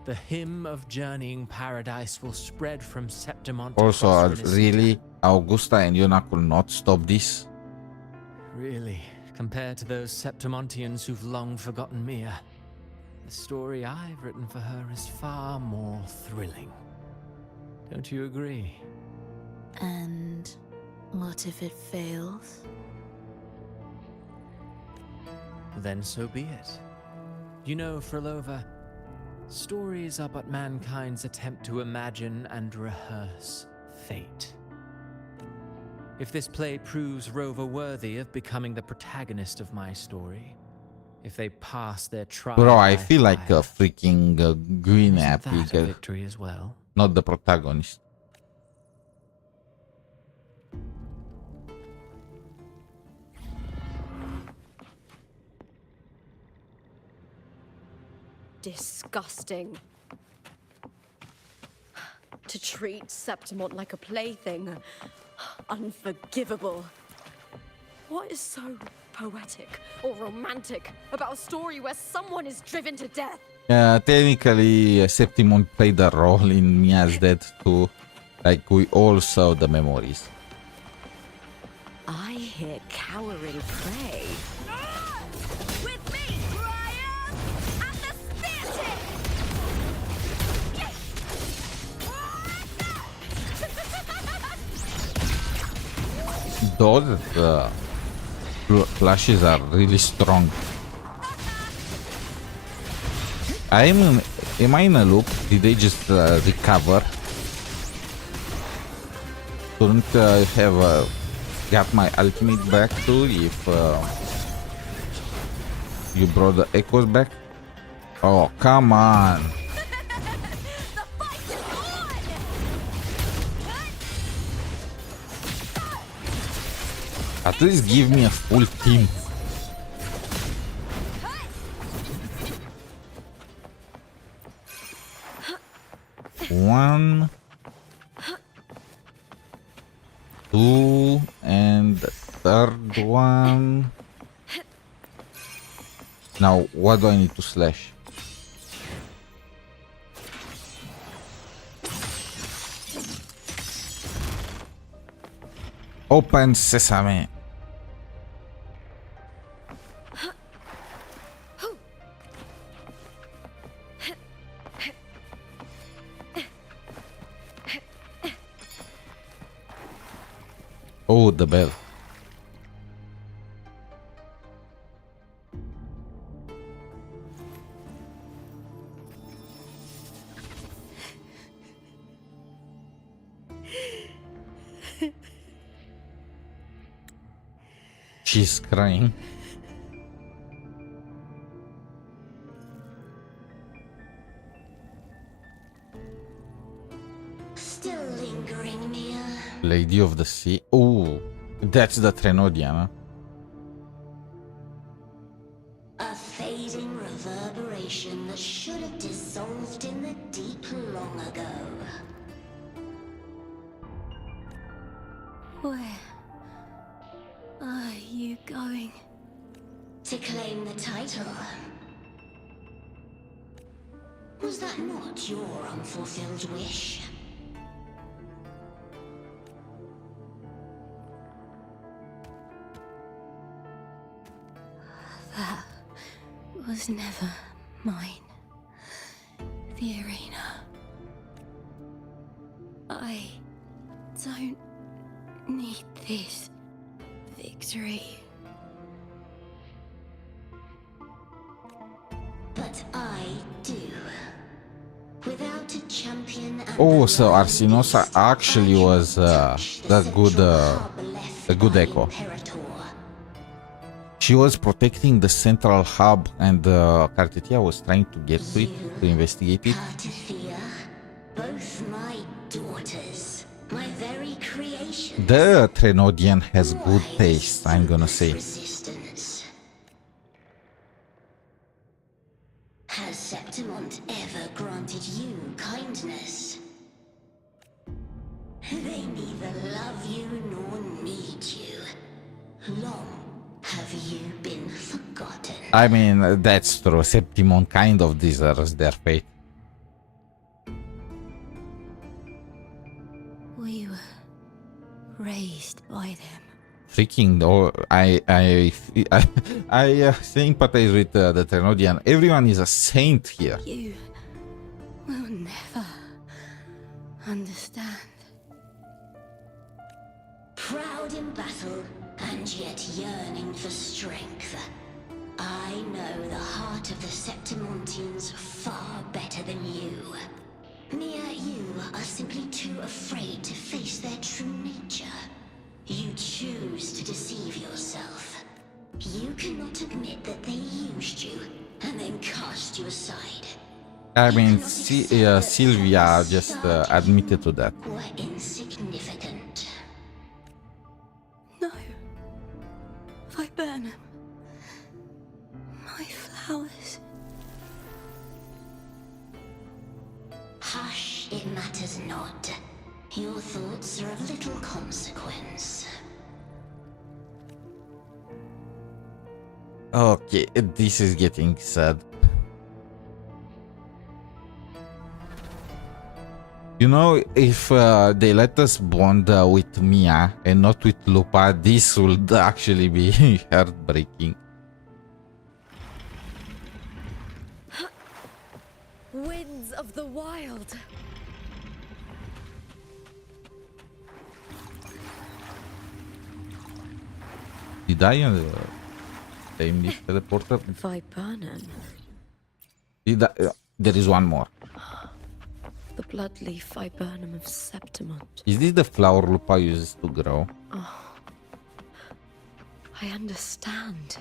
The hymn of journeying paradise will spread from Septimont. Also, across Renaissance. really, Augusta and Yuna could not stop this. Really, compared to those Septimontians who've long forgotten Mia, the story I've written for her is far more thrilling. Don't you agree? And what if it fails? Then so be it. You know, Frolova, stories are but mankind's attempt to imagine and rehearse fate. If this play proves Rover worthy of becoming the protagonist of my story, if they pass their trial, Bro, I by feel like a fire, freaking green isn't apple, that a victory as well? not the protagonist. Disgusting. To treat Septimont like a plaything. Unforgivable. What is so poetic or romantic about a story where someone is driven to death? Technically, Septimon played a role in Mia's death too. Like, we all saw the memories. I hear cowering prey. With me, Brian! At the spear tip! Those flashes are really strong. Am I in a loop? Did they just recover? Couldn't have got my ultimate back too if you brought the echoes back? Oh, come on. The fight is on! At least give me a full team. One, two, and the third one. Now, what do I need to slash? Open sesame. Oh, the bell. She's crying. Still lingering, Mia. Lady of the Sea. Oh, that's the Trenodian. Huh? A fading reverberation that should have dissolved in the deep long ago. Where are you going? To claim the title. Was that not your unfulfilled wish? That was never mine. The arena. I don't need this victory. But I do. Without a champion and Oh, so Arsinosa actually was the good echo. She was protecting the central hub, and Kartetia was trying to get to it, to investigate it. Both my daughters, my very creation. The Trenodian has good taste, I'm gonna say. Resistance. Has Septimont ever granted you kindness? They neither love you nor need you. Long have you been forgotten? I mean, that's true. Septimon kind of deserves their fate. We were raised by them. Freaking, oh, I sympathize with the Trenodian. Everyone is a saint here. You will never understand. cowed in battle, and yet yearning for strength. I know the heart of the Septimontians far better than you. Mia, you are simply too afraid to face their true nature. You choose to deceive yourself. You cannot admit that they used you, and then cast you aside. I mean, Sylvia just admitted to that. Were insignificant. No. Viburnum. My flowers. Hush, it matters not. Your thoughts are of little consequence. Okay, this is getting sad. You know, if they let us bond with Mia and not with Lupa, this would actually be heartbreaking. Winds of the wild. Did I aim this teleporter? Viburnum. Did I, there is one more. The bloodleaf viburnum of Septimont. Is this the flower Lupa uses to grow? I understand.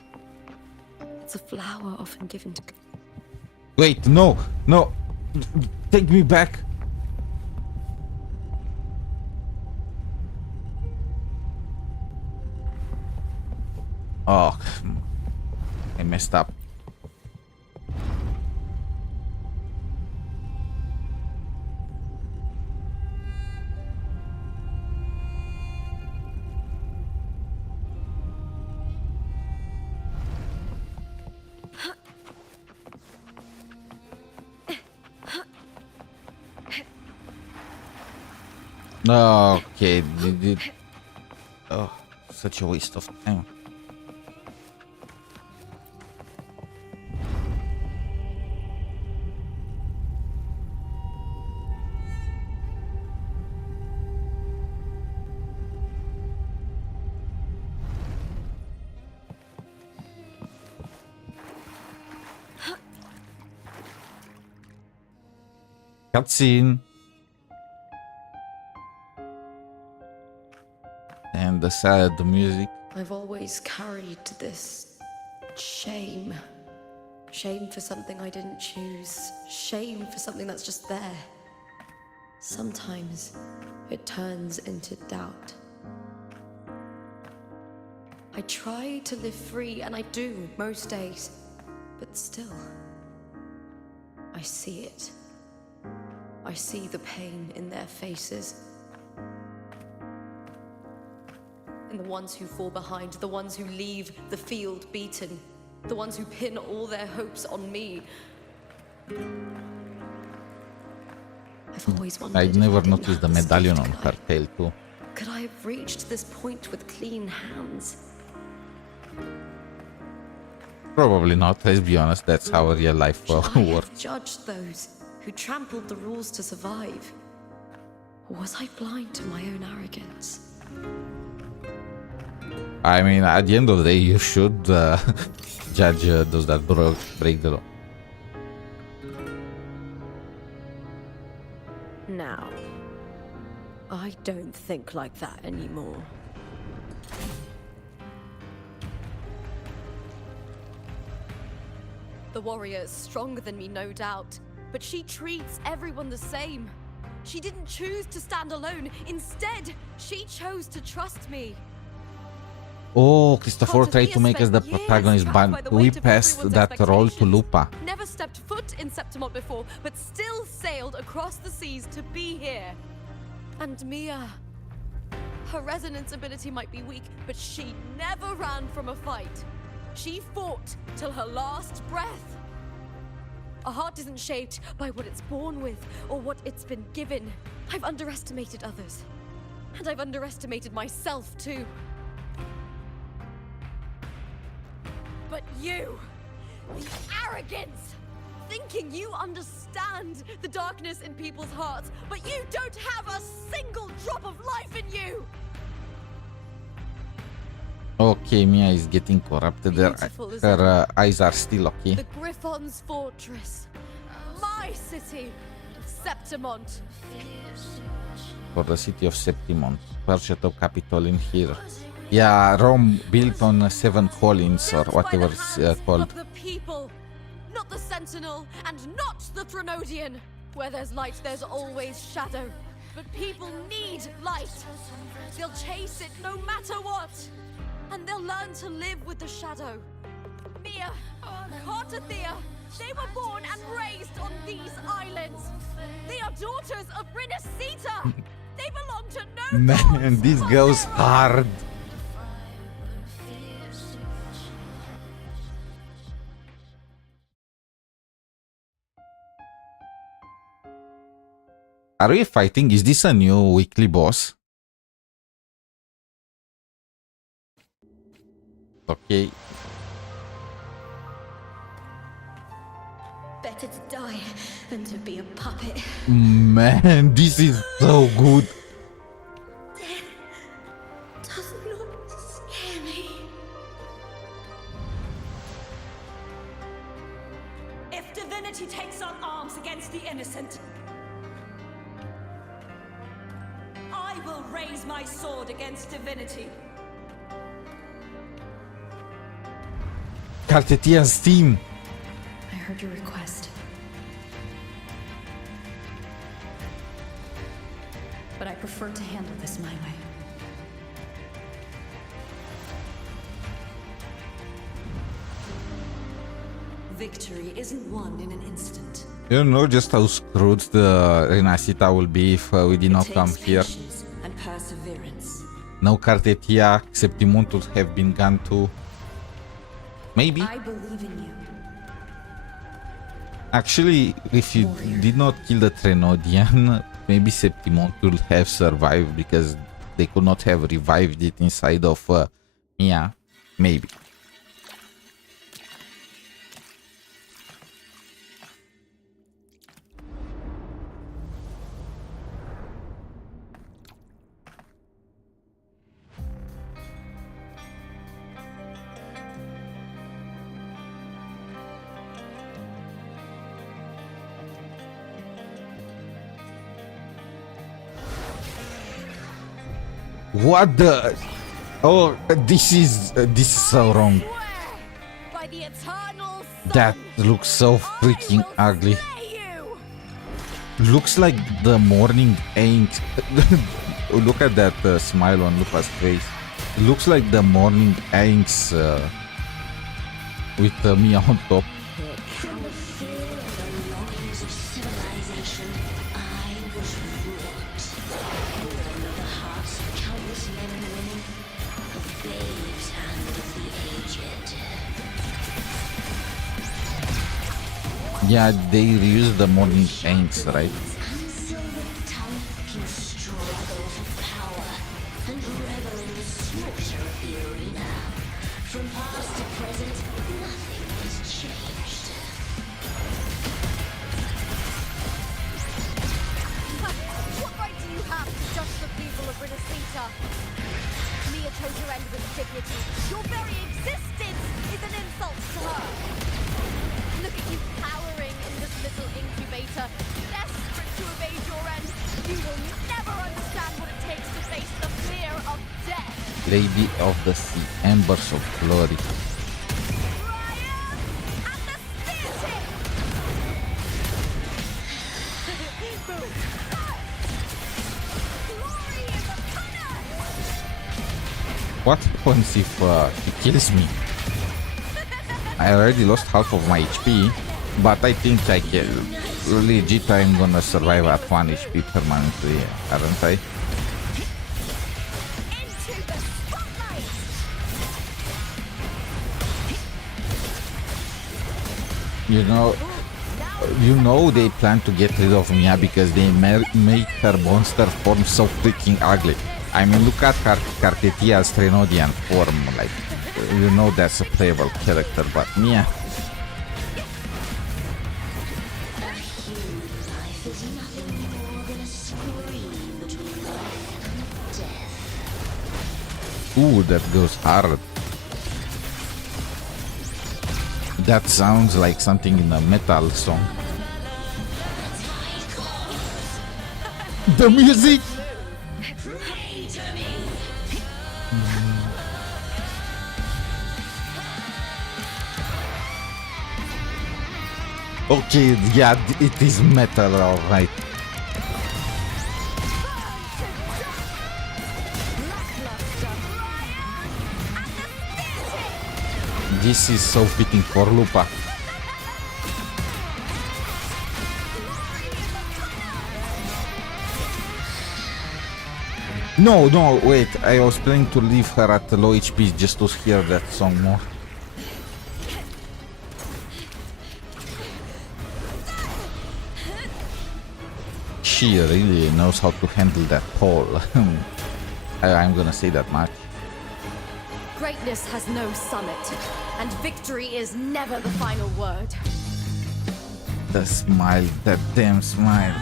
It's a flower often given to... Wait, no, no, take me back. Oh, I messed up. Okay, oh, such a waste of time. Cutscene. And the sad music. I've always carried this shame. Shame for something I didn't choose. Shame for something that's just there. Sometimes it turns into doubt. I try to live free, and I do most days. But still, I see it. I see the pain in their faces. And the ones who fall behind, the ones who leave the field beaten, the ones who pin all their hopes on me. I've always wondered. I if never I didn't noticed the have this medallion gift, on could her tail too. Could I have reached this point with clean hands? Probably not, let's be honest, that's how real life Should I works. have judged those who trampled the rules to survive? Or was I blind to my own arrogance? I mean, at the end of the day, you should judge those that break the law. Now, I don't think like that anymore. The warrior is stronger than me, no doubt, but she treats everyone the same. She didn't choose to stand alone. Instead, she chose to trust me. Oh, Christopher tried to make us the Years protagonist, trapped by but the we weight of passed everyone's that role to expectations. Lupa. Never stepped foot in Septimont before, but still sailed across the seas to be here. And Mia, her resonance ability might be weak, but she never ran from a fight. She fought till her last breath. A heart isn't shaped by what it's born with or what it's been given. I've underestimated others. And I've underestimated myself too. But you, the arrogance, thinking you understand the darkness in people's hearts, but you don't have a single drop of life in you. Okay, Mia is getting corrupted. Beautiful, isn't Her eyes are still okay. The Griffon's fortress. My city. Septimont. For the city of Septimont. Perchet of Capitol in here. Yeah, Rome built on 7 columns or Built whatever by the it's hands called. of the people, not the Sentinel and not the Threnodian. Where there's light, there's always shadow. But people need light. They'll chase it no matter what. And they'll learn to live with the shadow. Mia, Carter Thea, they were born and raised on these islands. They are daughters of Renacita. They belong to no Man, gods this but goes their hard. Are we fighting? Is this a new weekly boss? Okay. Better to die than to be a puppet. Man, this is so good. Does not scare me. If divinity takes up arms against the innocent, I will raise my sword against divinity. Cartetian's team. I heard your request. But I prefer to handle this my way. Victory isn't won in an instant. You don't know just how screwed the Renacita will be if we did not come here. And perseverance. No Cartetia, Septimont would have been gone too. Maybe. I believe in you. Actually, if you did not kill the Threnodian, maybe Septimont would have survived because they could not have revived it inside of Mia. Maybe. What the? Oh, this is so wrong. by the eternal sun. That looks so freaking I will ugly. slay you. Looks like the morning ain't. Look at that smile on Lupa's face. Looks like the morning aints with me on top. From the fear and the longings of civilization, I was wrought. Although the hearts of countless men and women, of babes and of the aged. Yeah, they reuse the morning aints, right? Unsilvered tongue can struggle for power and revel in the slaughter of the arena. From past to present, nothing has changed. What right do you have to judge the people of Renacita? Mia chose her end with dignity. Your very existence is an insult to her. Look at you cowering in this little incubator, desperate to evade your end. You will never understand what it takes to face the fear of death. Lady of the Sea, Embers of Glory. Ryan and the spear tip! Glory is upon us! What happens if he kills me? I already lost half of my HP, but I think I can. Legit, I'm gonna survive at 1 HP permanently, aren't I? Into the spotlight! You know they plan to get rid of Mia because they make her monster form so freaking ugly. I mean, look at Cartetia's Threnodian form, like, you know that's a playable character, but Mia... Human life is nothing more than a scream between life and death. Ooh, that goes hard. That sounds like something in a metal song. The music! Okay, yeah, it is metal, alright. This is so fitting for Lupa. No, wait, I was planning to leave her at low HP just to hear that song more. She really knows how to handle that pole. I'm gonna say that much. Greatness has no summit, and victory is never the final word. The smile, that damn smile.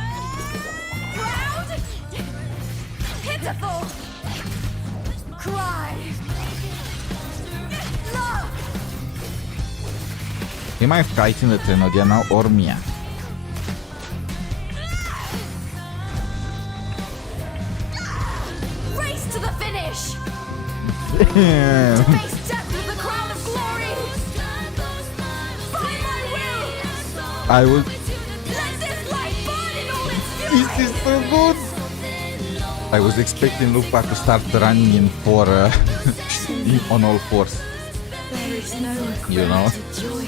Proud, pitiful, cry, love. Am I fighting the Trenodia now or Mia? Race to the finish. Yeah. To face death with the crown of glory. By my will. I will. Let this light burn in all its fury. This is so good. I was expecting Lupa to start running in for on all fours. There is no You know? joy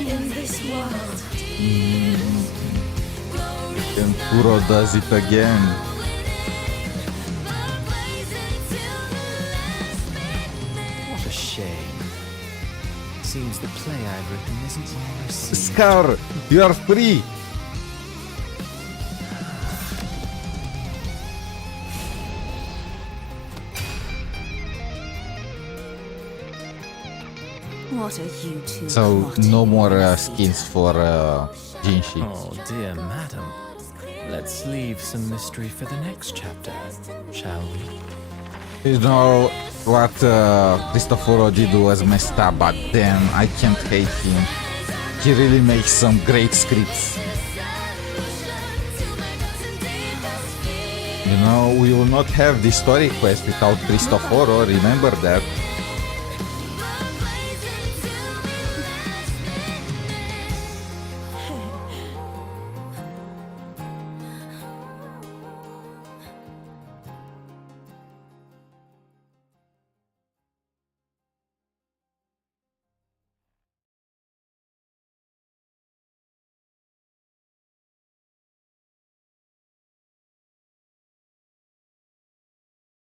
in this world. And Kuro does it again. What a shame. Seems the play I've written isn't well received. Scar, you are free. What are you two So plotting, no more Rosita? skins for Jinshi. Oh dear madam. Let's leave some mystery for the next chapter, shall we? You know what Cristoforo did was messed up, but then I can't hate him. He really makes some great scripts. You know, we will not have the story quest without Cristoforo, remember that.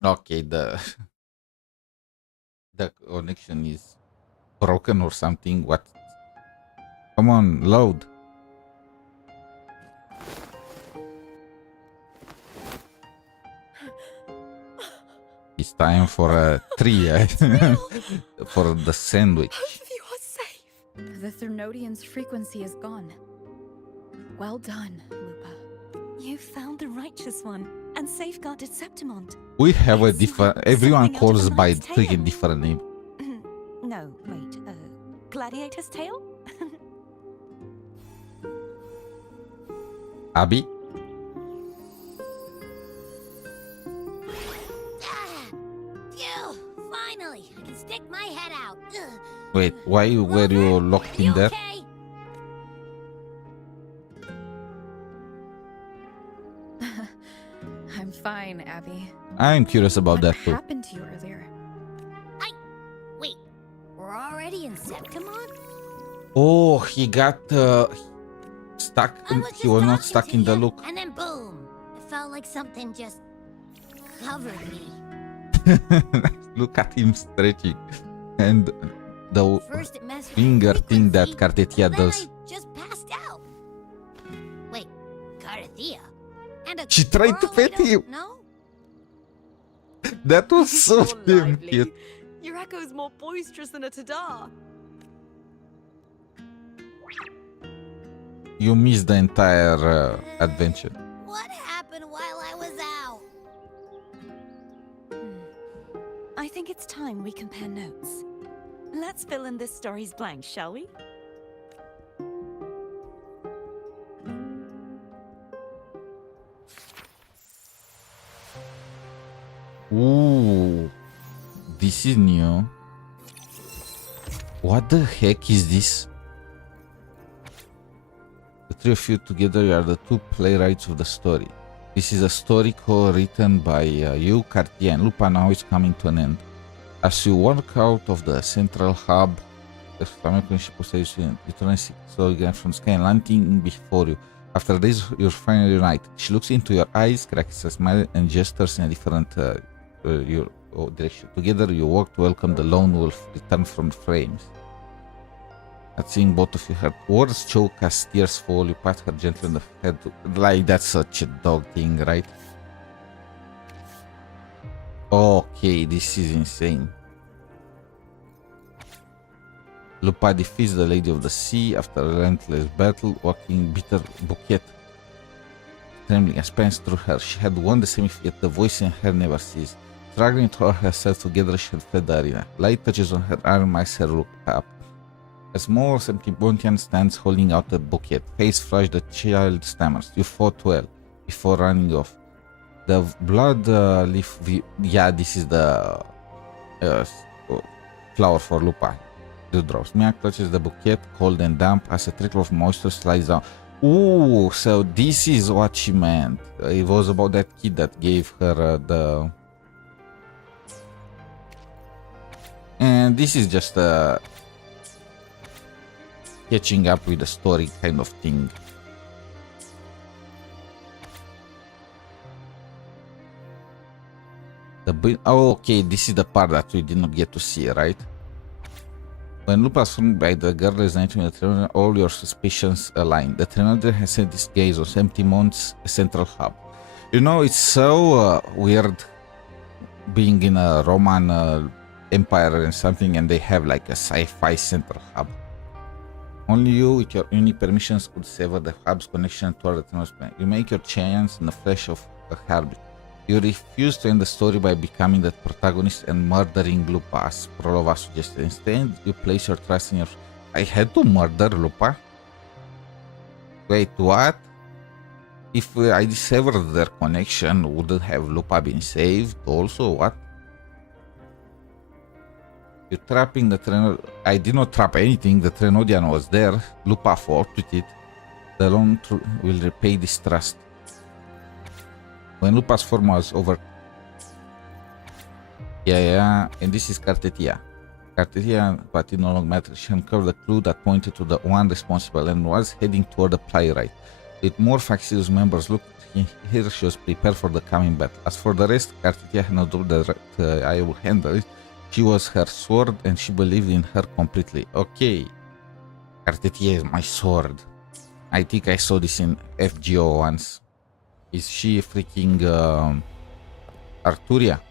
Okay, the connection is broken or something. What? Come on, load. It's time for a tree for the sandwich. You are safe. The Thernodian's frequency is gone. Well done, Lupa. You found the righteous one and safeguarded Septimont. We have a It's different. like Everyone something out of calls a by knight's freaking tale. different name. No, wait. Gladiator's tale? Abby. Phew, finally, I can stick my head out. Ugh. Wait, why were you locked in there? Okay? I'm fine, Abby. I'm curious about What that too. happened to you earlier? Wait, we're already in Septimon? Oh, he got stuck. He was not stuck in the look. And then boom, it felt like something just covered me. Look at him stretching. And the First it messed with finger thing that frequency, Cartetia then does. I just passed out. Wait, Cartesia? And a She tried to girl I pet don't him. know? That was so You're damn lively. cute. Your echo's more boisterous than a Tadar. You missed the entire adventure. What happened while I was out? I think it's time we compare notes. Let's fill in this story's blanks, shall we? Ooh, this is new. What the heck is this? The three of you together are the two playwrights of the story. This is a story co-written by you, Cartier, and Lupa now is coming to an end. As you walk out of the central hub, the family ship returns so again from sky and landing before you. After this, you're finally united. She looks into your eyes, cracks a smile, and gestures in a different direction. Together, you walk to welcome the lone wolf return from the flames. At seeing both of you, her words choke as tears fall. You pat her gently on the head. Like, that's such a dog thing, right? Okay, this is insane. Lupa defeats the Lady of the Sea after a relentless battle, walking bitter bouquet. Trembling as pants through her, she had won the semi, yet the voice in her never ceased. Struggling to hold herself together, she had fled the arena. Light touches on her arm makes her look up. A small Septimontian stands holding out a bouquet. Face flushed, the child stammers. You fought well, before running off. The blood leaf... Yeah, this is the flower for Lupa. Dewdrops. Mia clutches the bouquet, cold and damp, as a trickle of moisture slides down. Ooh, so this is what she meant. It was about that kid that gave her the... And this is just a... catching up with the story kind of thing. Oh, okay, this is the part that we did not get to see, right? When Lupa is formed by the girl resonating with the Trenodian, all your suspicions align. The Trenodian has set its gaze on Septimon's central hub. You know, it's so weird being in a Roman empire and something, and they have like a sci-fi central hub. Only you, with your unique permissions, could sever the hub's connection toward the Thanos planet. You make your chance in the flesh of a heartbeat. You refuse to end the story by becoming the protagonist and murdering Lupa, as Prolova suggested. Instead, you place your trust in your... I had to murder Lupa? Wait, what? If I severed their connection, wouldn't have Lupa been saved also? What? You're trapping the Trenodian. I did not trap anything. The Trenodian was there. Lupa fought with it. The lone truth will repay this trust. When Lupa's form was over... Yeah, and this is Cartetia. Cartetia, but it no longer matters. She uncovered the clue that pointed to the one responsible and was heading toward the playwright. With more Faxius members looked here, she was prepared for the coming battle. As for the rest, Cartetia had no doubt that I will handle it. She was her sword and she believed in her completely. Okay. Cartetia is my sword. I think I saw this in FGO once. Is she freaking Arturia?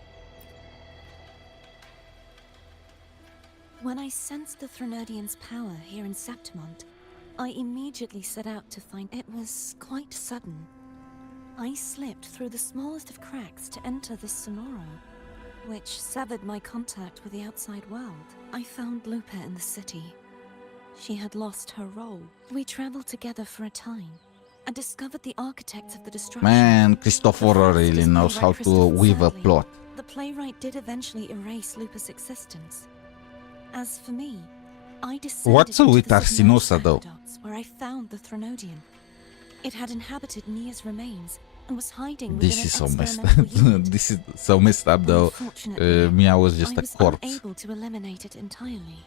When I sensed the Threnodian's power here in Septimont, I immediately set out to find it. Was quite sudden. I slipped through the smallest of cracks to enter the Sonoro, which severed my contact with the outside world. I found Lupa in the city. She had lost her role. We traveled together for a time and discovered the architects of the destruction. Man, Cristoforo really knows how to weave a plot. The playwright did eventually erase Lupa's existence. As for me, I descended What's into with the Arsinosa, though? Aqueducts, where I found the Threnodian. It had inhabited Nia's remains and was hiding This within is an so messed experimental up. unit. This is so messed up, though. Unfortunately, Mia was just I a was corpse. unable to eliminate it entirely.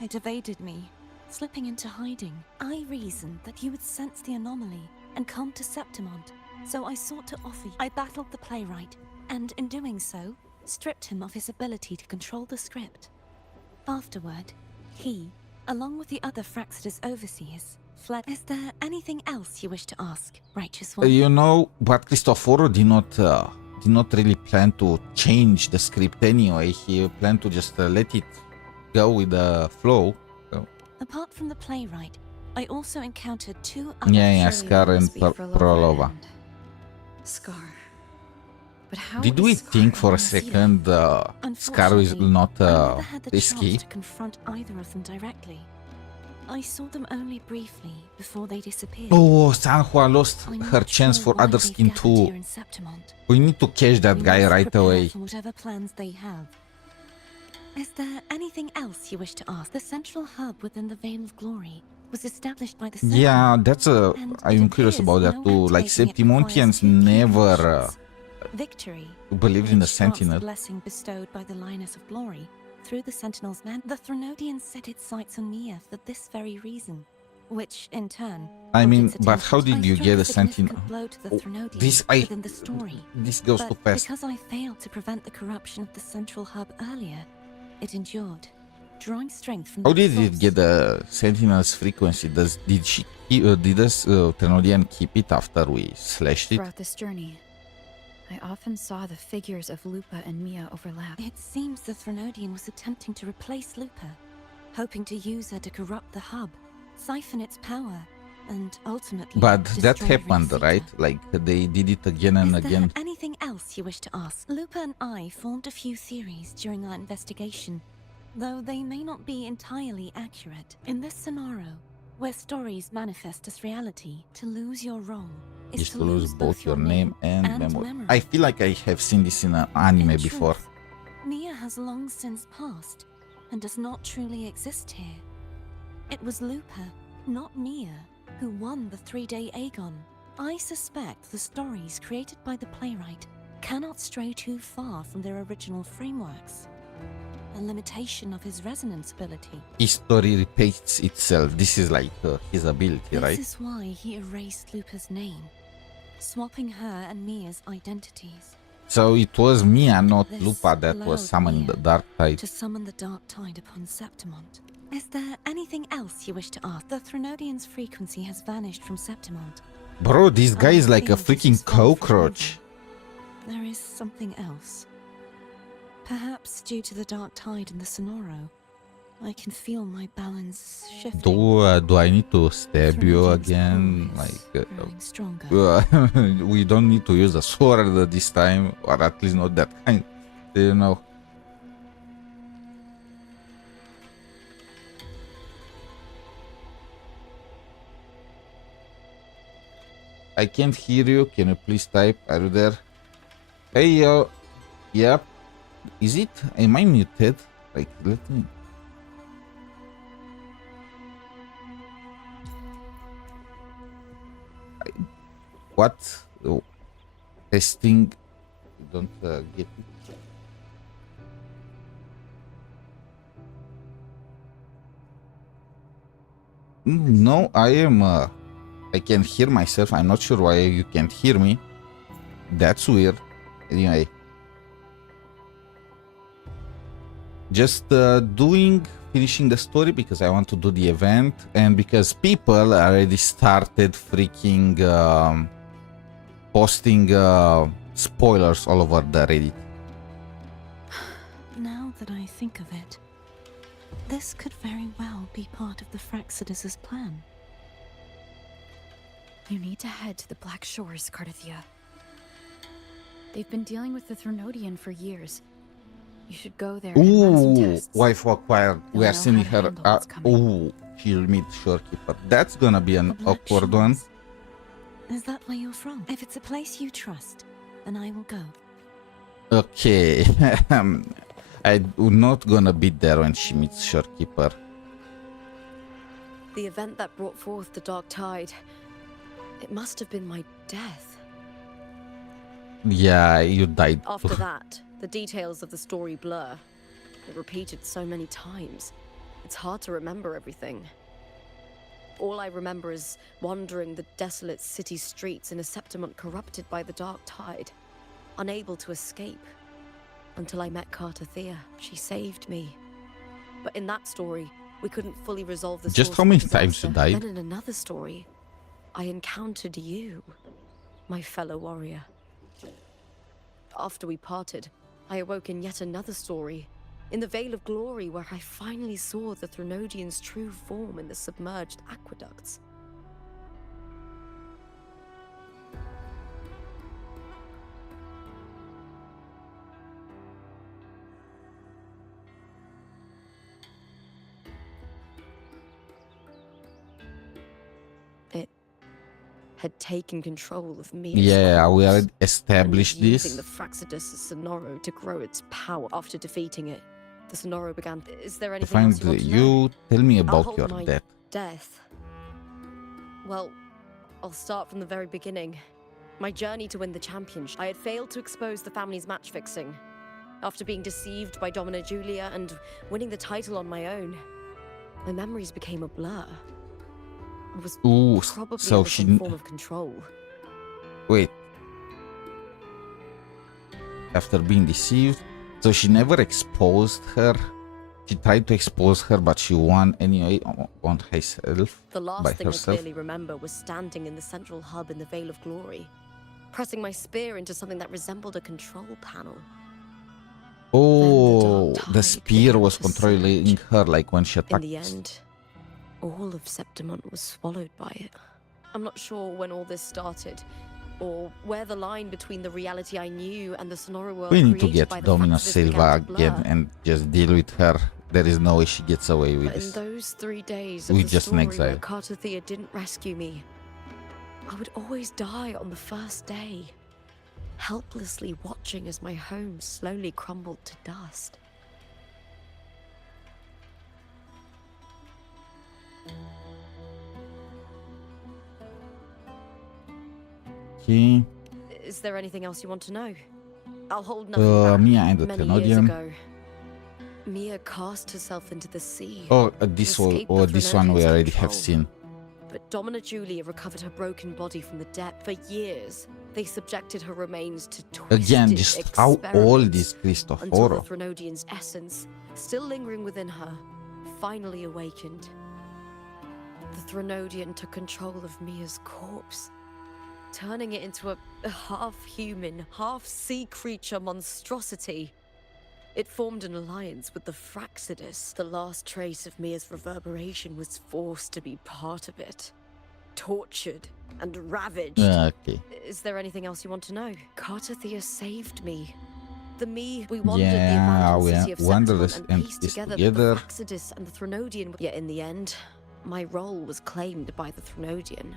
It evaded me, slipping into hiding. I reasoned that you would sense the anomaly and come to Septimont, so I sought to offer you. I battled the playwright, and in doing so, stripped him of his ability to control the script. Afterward, he, along with the other Fraxidus overseers, fled. Is there anything else you wish to ask, righteous one? You know, but Cristoforo did not really plan to change the script anyway. He planned to just let it go with the flow. So. Apart from the playwright, I also encountered two other... Yeah, Surely Scar that and must be Frolova Prolova. and Scar. But how Did is we Scar think for a and Rosita? second Scar is Unfortunately, not I never had the risky? chance to confront either of them directly. I saw them only briefly before they disappeared. Oh, Sanhua lost I'm her not chance sure for why other they've skin gathered too. here in Septimont. We need to catch that We guy must right prepare away. for whatever plans they have. Is there anything else you wish to ask? The central hub within the Veil of Glory was established by the Sentinel. Yeah, that's a. And I'm it curious appears about that no too. Like activating it requires Septimontians two key never conditions. Victory, believed in the which grants Sentinel. the blessing bestowed by the Lioness of Glory through the Sentinel's men. The Threnodians set its sights on Nia for this very reason, which in turn. I brought mean, its but how attention. did I you struck get a a Sentinel? significant blow to the Oh, Threnodians this within the story. This goes But too fast. because I failed to prevent the corruption of the central hub earlier, it endured, drawing strength from How that did it source. get the Sentinel's frequency? Did us Trenodian keep it after we slashed it? Throughout this journey, I often saw the figures of Lupa and Mia overlap. It seems the Threnodian was attempting to replace Lupa, hoping to use her to corrupt the hub, siphon its power, and ultimately But that destroy happened, Rosita. right? Like they did it again and Is again. there anything else you wish to ask? Lupa and I formed a few theories during our investigation, though they may not be entirely accurate. In this scenario, where stories manifest as reality, to lose your role Is to lose both your name and memory. memory. I feel like I have seen this in an anime In before. truth, Nia has long since passed and does not truly exist here. It was Lupa, not Mia, who won the 3-day Aegon. I suspect the stories created by the playwright cannot stray too far from their original frameworks. A limitation of his resonance ability. History repeats itself. This is like his ability, This right? is why he erased Lupa's name, swapping her and Mia's identities. So it was Mia, not This Lupa, that was allowed summoning Mia the Dark Tide. to summon the Dark Tide upon Septimont. Is there anything else you wish to ask? The Threnodian's frequency has vanished from Septimont. Bro, this guy is I like a think it freaking is gone forever. cockroach. There is something else. Perhaps due to the Dark Tide in the Sonoro, I can feel my balance shifting. Do I need to stab you Threnodian's again? power is Like, growing stronger. we don't need to use a sword this time, or at least not that kind. You know. I can't hear you. Can you please type? Are you there? Hey yo. Yep. Is it? Am I muted? Like, let me. What? Oh. Testing. Don't get it. No, I am. I can hear myself. I'm not sure why you can't hear me. That's weird. Anyway. Just finishing the story because I want to do the event and because people already started freaking posting spoilers all over the Reddit. Now that I think of it, this could very well be part of the Fraxidus' plan. You need to head to the Black Shores, Cardathia. They've been dealing with the Threnodian for years. You should go there and run some Ooh, tests. wife acquired. We You'll are know sending how to her. handle what's coming. Ooh, she'll meet Shorekeeper. That's gonna be The an Black awkward one. Shores. Is that where you're from? If it's a place you trust, then I will go. Okay. I'm not gonna be there when she meets Shorekeeper. The event that brought forth the Dark Tide. It must have been my death. Yeah, you died. After that, the details of the story blur. It repeated so many times. It's hard to remember everything. All I remember is wandering the desolate city streets in a Septimont corrupted by the Dark Tide, unable to escape. Until I met Cartathea. She saved me. But in that story, we couldn't fully resolve the Just source how of many the times you disaster. died? Then in another story, I encountered you, my fellow warrior. After we parted, I awoke in yet another story, in the Veil of Glory, where I finally saw the Threnodian's true form in the submerged aqueducts. had taken control of Mia's Yeah, we corpse, already established and using this. the Fraxidus Sonoro to grow its power. After defeating it, the Sonoro began. Is there To anything find else you want to know? you, tell me I'll about hold your my death. death. Well, I'll start from the very beginning. My journey to win the championship. I had failed to expose the family's match fixing. After being deceived by Domina Julia and winning the title on my own, my memories became a blur. I was Ooh, probably so under she... some form of control. Wait. After being deceived, so she never exposed her. She tried to expose her, but she won anyway on herself. The by last thing herself. I clearly remember was standing in the central hub in the Veil of Glory, pressing my spear into something that resembled a control panel. Oh, dark the tide spear began was to controlling surge. her, like when she In attacked. the end, all of Septimont was swallowed by it. I'm not sure when all this started, or where the line between the reality I knew and the Sonoro world We need to created get by the Domina Fraxidus Silva began to again blur. and just deal with her. There is no way she gets away with But in this. those 3 days We of the just an story where exile. Cartothea didn't rescue me, I would always die on the first day, helplessly watching as my home slowly crumbled to dust. Okay. Is there anything else you want to know? I'll hold nothing back. Mia and the Many years Thenodian. ago, Mia cast herself into the sea. Oh, this one. escape Oh, the this one we Thenodians' already have control. seen. But Domina Julia recovered her broken body from the depth. For years, they subjected her remains to twisted Again, just how old experiments is until the Cristoforo? Thenodian's essence, still lingering within her, finally awakened. The Thenodian took control of Mia's corpse, turning it into a half-human, half-sea creature monstrosity. It formed an alliance with the Fraxidus. The last trace of Mia's reverberation was forced to be part of it. Tortured and ravaged. Okay. Is there anything else you want to know? Cartothea saved me. The me we wandered the Yeah, abandoned we city of wandered Septimont and and pieced pieced together, together. the Fraxidus and the Thenodian. Yet in the end, my role was claimed by the Thenodian.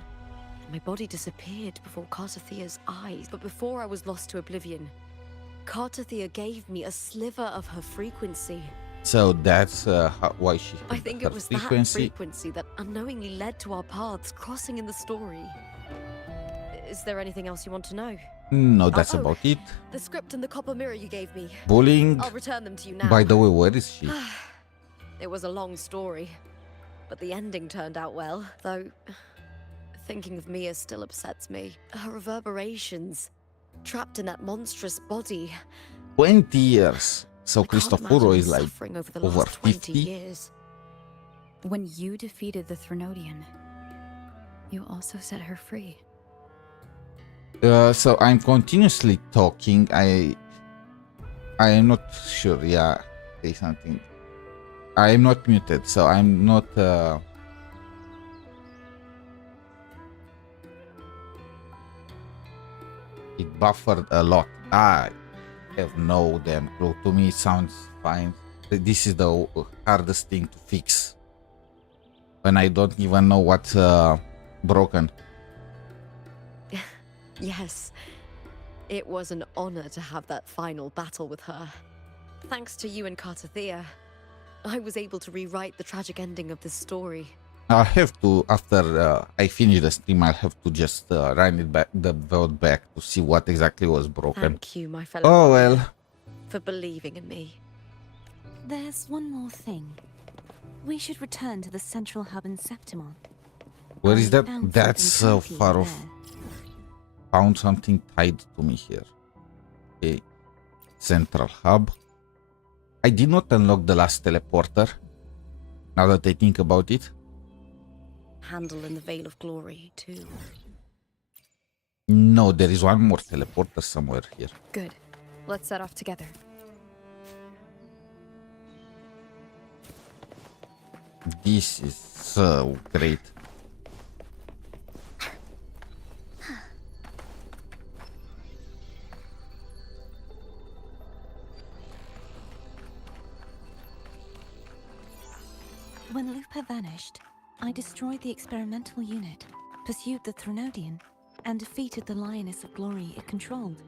My body disappeared before Cartothea's eyes. But before I was lost to oblivion, Cartothea gave me a sliver of her frequency. So that's why she I had think her it was frequency. that frequency that unknowingly led to our paths crossing in the story. Is there anything else you want to know? No, that's Oh. about it. The script and the copper mirror you gave me. Bullying. I'll return them to you now. By the way, where is she? It was a long story, but the ending turned out well, though thinking of Mia still upsets me. Her reverberations, trapped in that monstrous body. 20 years. So I can't Cristoforo imagine is her like suffering over the over last 20 50. years. When you defeated the Thenodian, you also set her free. So I'm continuously talking. I am not sure. Yeah, say something. I am not muted, so I'm not. It buffered a lot. I have no damn clue. To me, it sounds fine. This is the hardest thing to fix when I don't even know what's broken. Yes, it was an honor to have that final battle with her. Thanks to you and Cartothea, I was able to rewrite the tragic ending of this story. I'll have to, after I finish the stream, I'll have to just run it back, the vote back to see what exactly was broken. Thank you, my fellow Oh warrior, well. for believing in me. There's one more thing. We should return to the central hub in Septimon. Where is I that? found That's so something far there. off. Found something tied to me here. Okay. Central hub. I did not unlock the last teleporter. Now that I think about it. Handle in the Veil of Glory, too. No, there is one more teleporter somewhere here. Good. Let's set off together. This is so great. When Lupa vanished, I destroyed the experimental unit, pursued the Threnodian, and defeated the Lioness of Glory it controlled.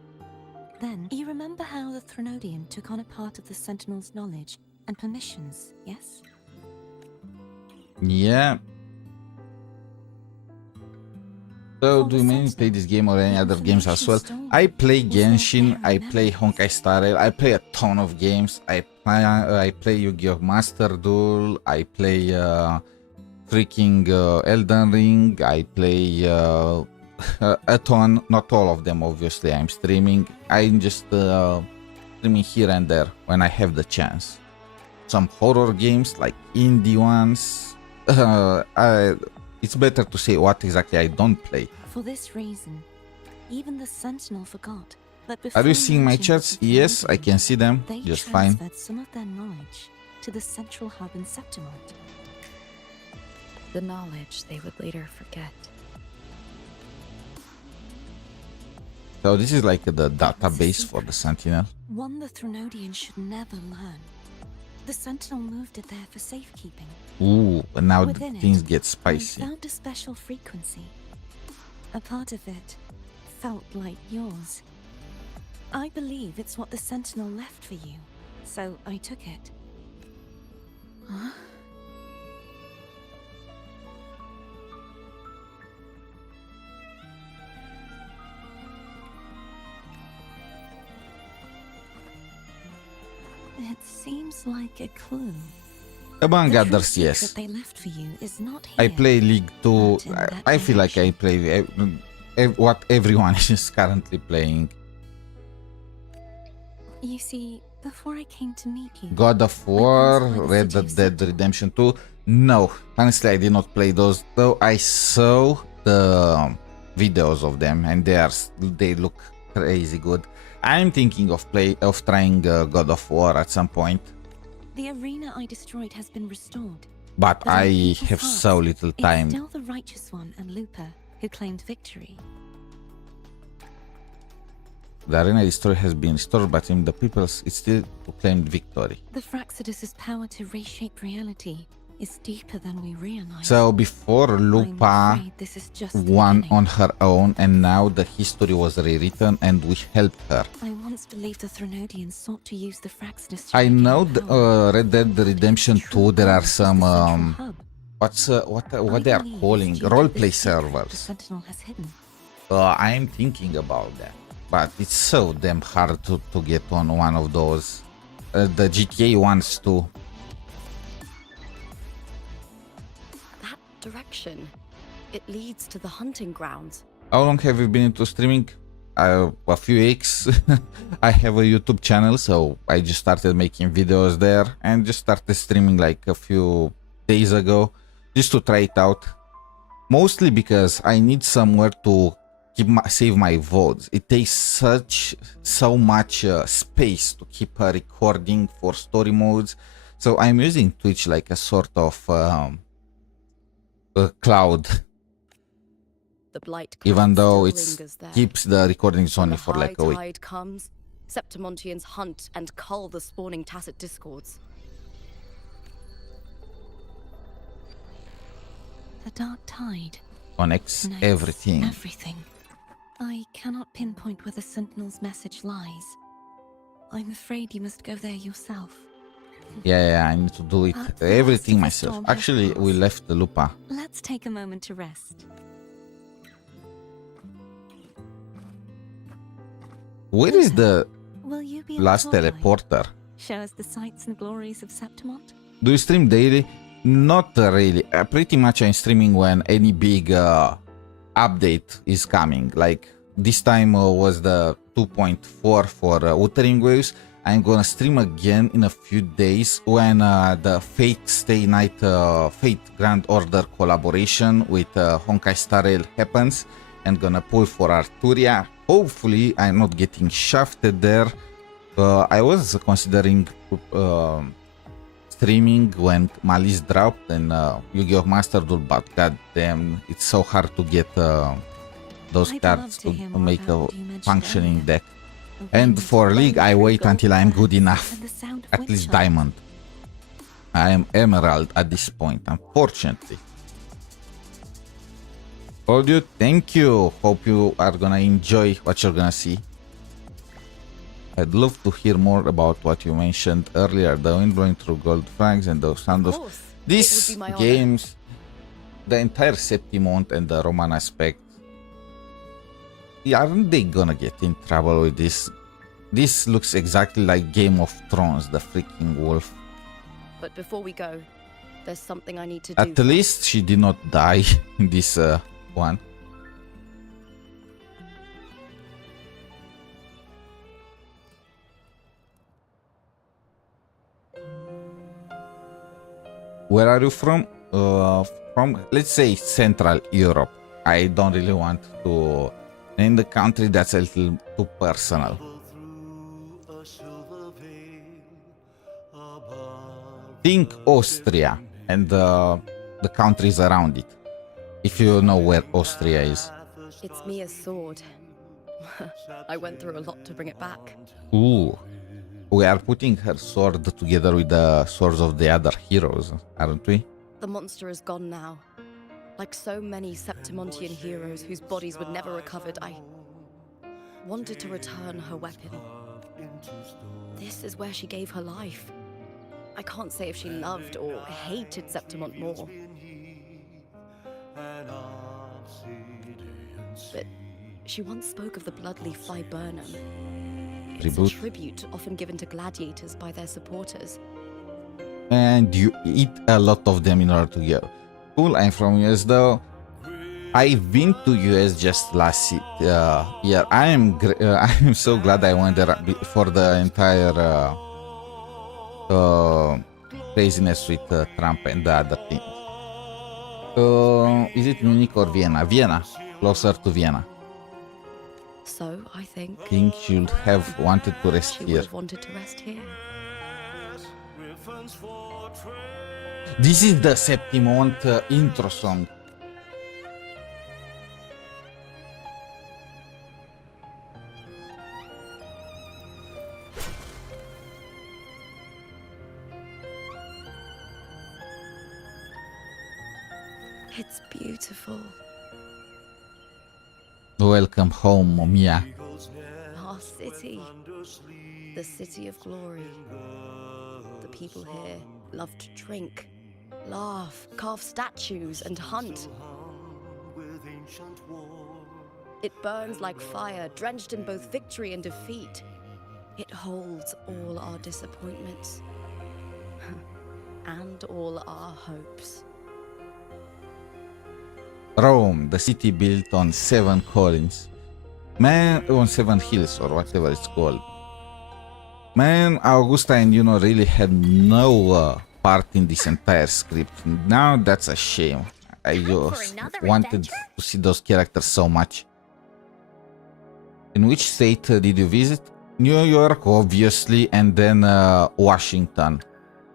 Then, you remember how the Threnodian took on a part of the Sentinel's knowledge and permissions, yes? Yeah. So, do you mainly play this game or any other games as well? I play Genshin, I play Honkai Star Rail, I play a ton of games. I play Yu-Gi-Oh! Master Duel, I play freaking Elden Ring, I play a ton, not all of them obviously. I'm streaming. I'm just streaming here and there when I have the chance. Some horror games like indie ones. It's better to say what exactly I don't play. For this reason, even the Sentinel forgot. But Are you seeing my chats? Yes, I can see them. They Just fine. transferred some of their knowledge to the central hub in Septimont. The knowledge they would later forget. So this is like the database for the Sentinel. One the Threnodian should never learn. The Sentinel moved it there for safekeeping. Ooh, but now Within things it, get I spicy. found a special frequency. A part of it felt like yours. I believe it's what the Sentinel left for you, so I took it. Huh? It seems like a clue. Among The others, true yes. secret they left for you is not I here, play League 2. but in that I feel like I direction. play what everyone is currently playing. You see, before I came to meet you, God of War, plans were Red to Dead seduce Redemption 2. No, honestly, I did not play those. Though I saw the videos of them, and they look crazy good. I'm thinking of trying God of War at some point, the arena I destroyed has been restored. but But in I people's have hearts, so little It's time. still the Righteous One and Lupa who claimed victory. The arena destroyed has been restored, but in the people's it still claimed victory. The Fraxidus' power to reshape reality is deeper than we realize. So before I'm Lupa afraid this is just the won beginning. on her own, and now the history was rewritten, and we helped her. I once believed the Threnodians sought to use the Fraxidus to I regain know power. Red Dead Redemption 2. There are some what they are calling roleplay servers. The Sentinel has hidden. I'm thinking about that, but it's so damn hard to get on one of those. The GTA ones too. That direction. It leads to the hunting grounds. How long have you been into streaming? A few weeks. I have a YouTube channel, so I just started making videos there and just started streaming like a few days ago, just to try it out. Mostly because I need somewhere to save my VODs. It takes so much space to keep recording for story modes. So I'm using Twitch like a sort of cloud. The blight Even cloud though still it lingers there. keeps the recordings When only the for like a high week. tide comes, Septimontians hunt and cull the spawning Tacit discords. The Dark Tide Connects connects everything. Everything. I cannot pinpoint where the Sentinel's message lies. I'm afraid you must go there yourself. Yeah, I need to do it But everything most of the myself. storm has Actually, we passed. left the Lupa. Let's take a moment to rest. Where is the Will you be our last tour guide? teleporter? Show us the sights and glories of Septimont? Do you stream daily? Not really. Pretty much I'm streaming when any big update is coming. Like this time was the 2.4 for Wuthering Waves. I'm gonna stream again in a few days when the Fate Stay Night Fate Grand Order collaboration with Honkai Star Rail happens, and gonna pull for Arturia. Hopefully I'm not getting shafted there. I was considering streaming when Malice dropped and Yu-Gi-Oh! Master Duel, but goddamn, it's so hard to get those I'd cards love to to hear more make about a what you mentioned functioning earlier. deck. And for League, I wait until I'm good enough. And the sound of At wind least chimes. Diamond. I am Emerald at this point, unfortunately. Audio, thank you. Hope you are gonna enjoy what you're gonna see. I'd love to hear more about what you mentioned earlier, the wind blowing through gold flags and the sound of course. these It would be my honor. games, the entire Septimont and the Roman aspect. Aren't they gonna get in trouble with this? This looks exactly like Game of Thrones, the freaking wolf. But before we go, there's something I need to do. At least she did not die in this one. Where are you from? From, let's say, Central Europe. I don't really want to name the country, that's a little too personal. Think Austria and the countries around it, if you know where Austria is. It's Mia's sword. I went through a lot to bring it back. Ooh. We are putting her sword together with the swords of the other heroes, aren't we? The monster is gone now. Like so many Septimontian heroes whose bodies were never recovered, I wanted to return her weapon. This is where she gave her life. I can't say if she loved or hated Septimont more. But she once spoke of the bloodleaf viburnum. It's a Tribute. tribute often given to gladiators by their supporters. And you eat a lot of them in order to go. Cool, I'm from US though. I've been to US just last year. I am so glad I went there for the entire craziness with Trump and the other things. Is it Munich or Vienna? Vienna, closer to Vienna. So, I think Think she'd have wanted to rest she would here. have wanted to rest here. This is the Septimont intro song. It's beautiful. Welcome home, Mia. Our city. The city of glory. The people here love to drink, laugh, carve statues, and hunt. It burns like fire, drenched in both victory and defeat. It holds all our disappointments and all our hopes. Rome, the city built on 7 columns. Man, on 7 hills or whatever it's called. Man, Augusta and really had no part in this entire script. Now that's a shame. I just wanted to see those characters so much. In which state did you visit? New York, obviously, and then Washington.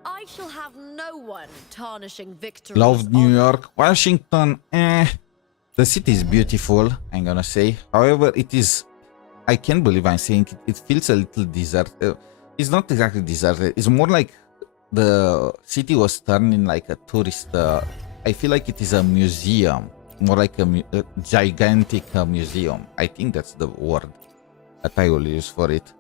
I shall have no one tarnishing victory. Loved New York. Washington, the city is beautiful, I'm gonna say. However, it is, I can't believe I'm saying it, it feels a little deserted. It's not exactly deserted. It's more like the city was turned in like a tourist. I feel like it is a museum, more like a gigantic museum. I think that's the word that I will use for it.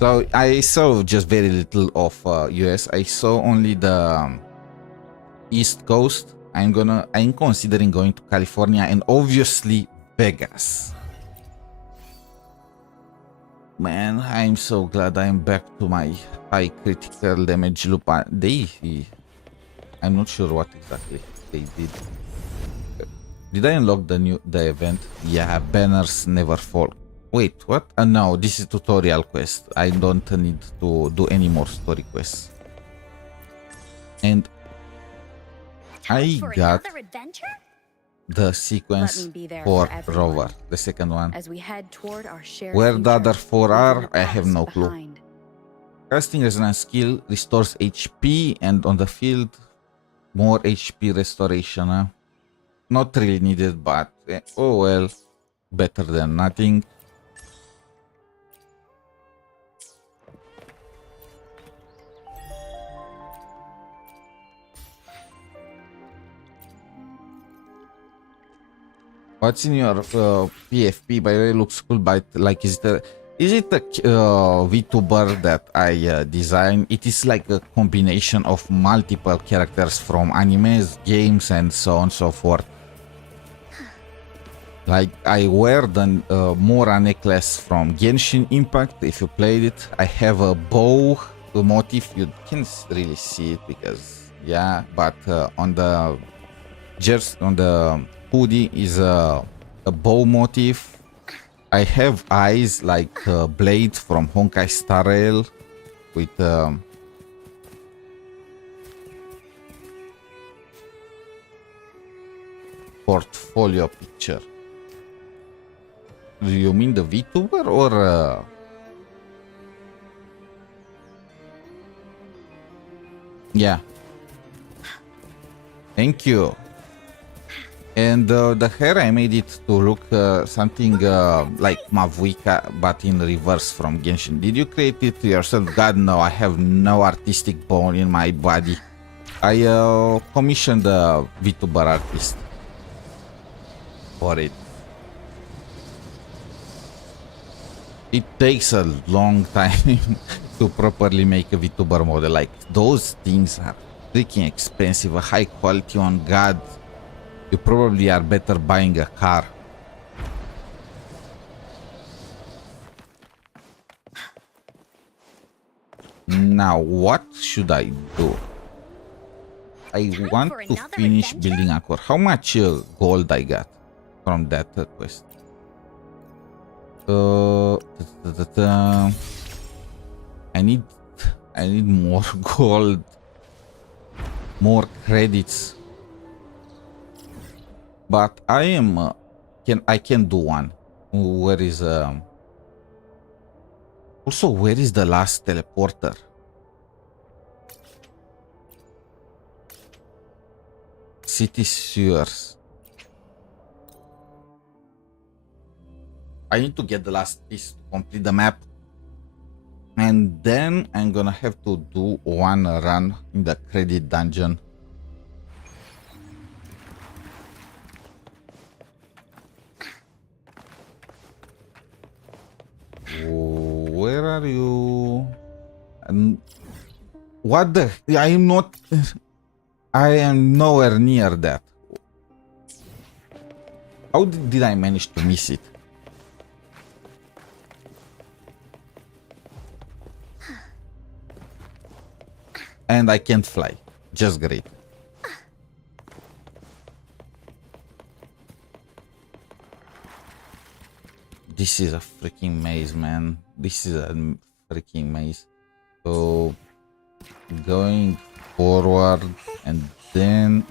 So I saw just very little of US. I saw only the East Coast. I'm considering going to California and obviously Vegas. Man, I'm so glad I'm back to my high critical damage loop. I'm not sure what exactly they did. Did I unlock the event? Yeah, banners never fall. Wait, what? No, this is tutorial quest. I don't need to do any more story quests. And I got the sequence for Rover, the second one. As we head toward our shared Where the future, other 4 are, leaving the I have past no clue. behind. Casting resonance skill restores HP, and on the field, more HP restoration. Not really needed, but oh well, better than nothing. What's in your PFP? By the way, looks cool, but like, is it a VTuber that I designed? It is like a combination of multiple characters from animes, games, and so on and so forth. Like, I wear the Mora necklace from Genshin Impact, if you played it. I have a bow motif. You can't really see it because, yeah, but on the hoodie is a bow motif. I have eyes like Blade from Honkai Star Rail with portfolio picture. Do you mean the VTuber or yeah. Thank you. And the hair, I made it to look something like Mavuika, but in reverse from Genshin. Did you create it yourself? God, no, I have no artistic bone in my body. I commissioned a VTuber artist for it. It takes a long time to properly make a VTuber model. Like, those things are freaking expensive, a high quality on God. You probably are better buying a car. Now, what should I do? I want to finish building a core. How much gold I got from that quest? I need more gold, more credits. But I am I can do one. Where is also, where is the last teleporter? City sewers. I need to get the last piece to complete the map. And then I'm gonna have to do one run in the credit dungeon. Where are you? And what the? I am not. I am nowhere near that. How did I manage to miss it? And I can't fly. Just great. This is a freaking maze, man. This is a freaking maze. So, going forward and then...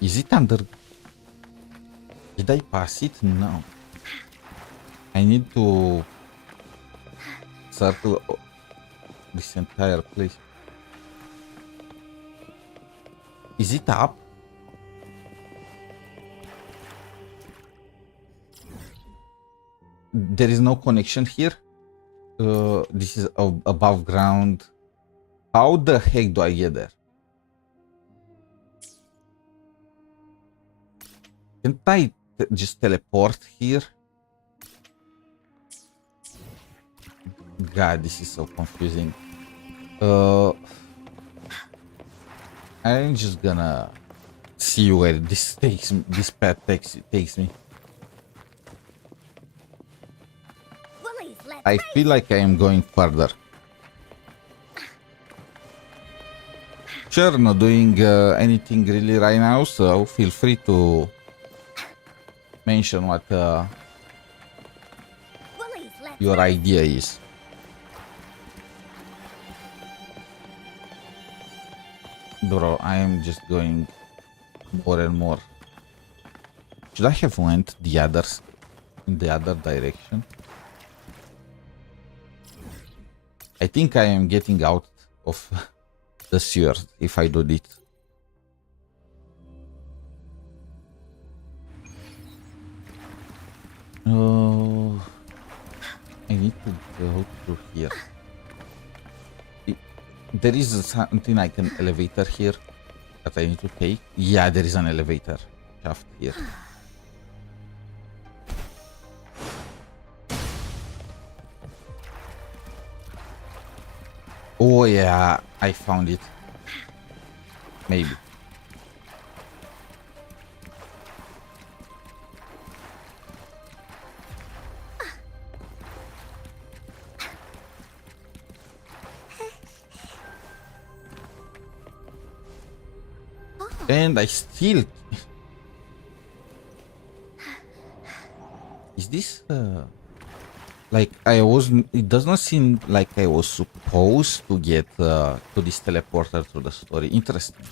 Is it under... Did I pass it? No. I need to circle this entire place. Is it up? There is no connection here. This is above ground. How the heck do I get there? Can't I just teleport here? God, this is so confusing. I'm just gonna see where this path takes me. I feel like I am going further. Sure, not doing anything really right now, so feel free to mention what your idea is. Bro, I am just going more and more. Should I have went in the other direction? I think I am getting out of the sewers if I do it. Oh, I need to go through here. There is something like an elevator here. that I need to take. Yeah, there is an elevator shaft here. Oh yeah, I found it. Maybe. And I still... Is this... Like I was... It does not seem like I was supposed to get to this teleporter through the story. Interesting.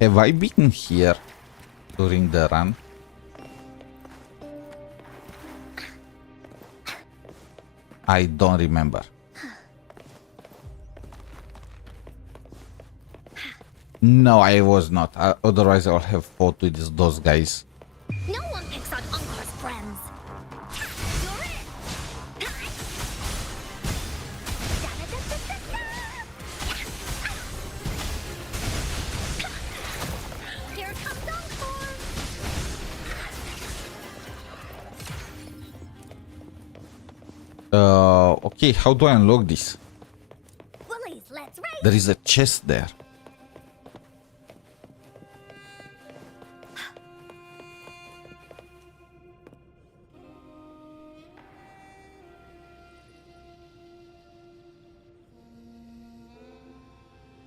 Have I been here during the run? I don't remember. No, I was not. Otherwise, I would have fought with those guys. No one picks on Angkor's friends. You're it. Here comes Angkor. Okay, how do I unlock this? Bullies, let's race. There is a chest there.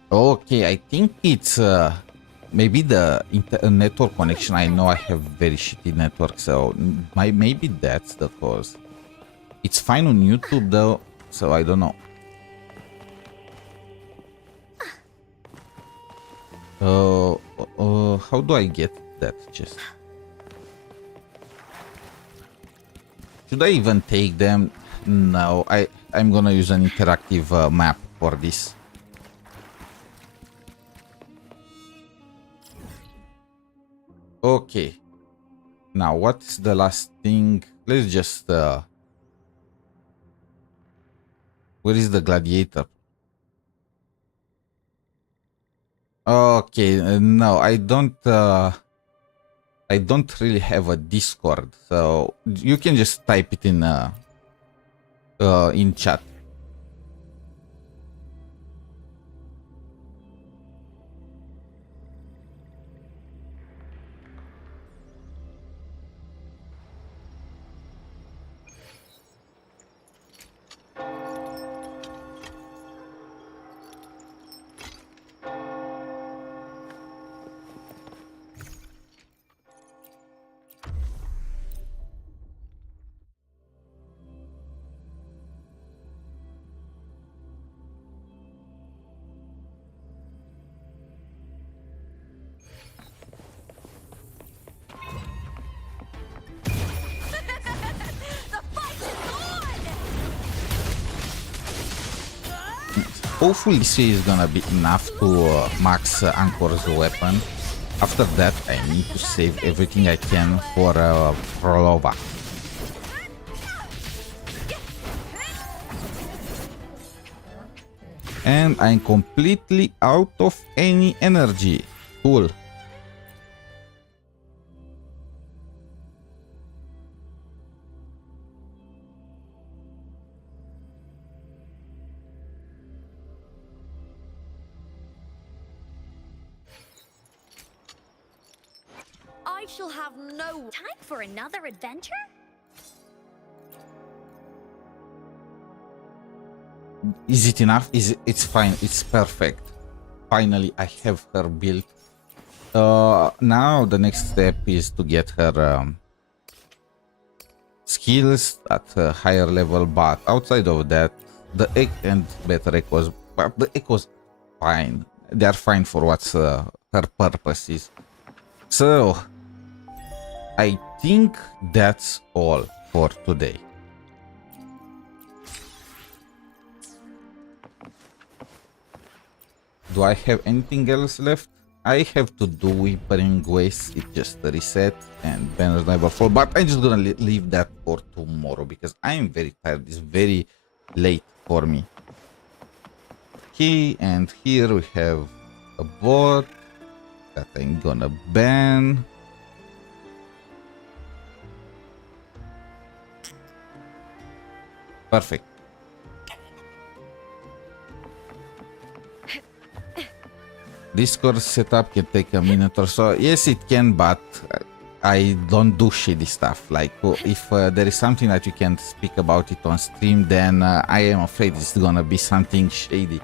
Okay, I think it's maybe the network connection. I know I have very shitty network, so maybe that's the cause. It's fine on YouTube though, so I don't know. How do I get that chest? Should I even take them? No, I'm gonna use an interactive map for this. Okay. Now, what is the last thing? Let's just... Where is the gladiator? Okay, no, I don't really have a Discord, so you can just type it in chat. Hopefully this is gonna be enough to max Angkor's weapon. After that, I need to save everything I can for Prolova. And I'm completely out of any energy. Cool. I shall have no Time for another adventure? Is it enough? It's fine. It's perfect. Finally, I have her built. Now the next step is to get her skills at a higher level. But outside of that, the egg and better egg was, but the egg was fine. They are fine for what's her purpose is. So I think that's all for today. Do I have anything else left? I have to do Whispering Waste. It just reset and banners never fall. But I'm just gonna leave that for tomorrow because I'm very tired. It's very late for me. Okay, and here we have a bot that I'm gonna ban. Perfect. Discord setup can take a minute or so. Yes, it can, but I don't do shady stuff. Like, if there is something that you can speak about it on stream, then I am afraid it's gonna be something shady.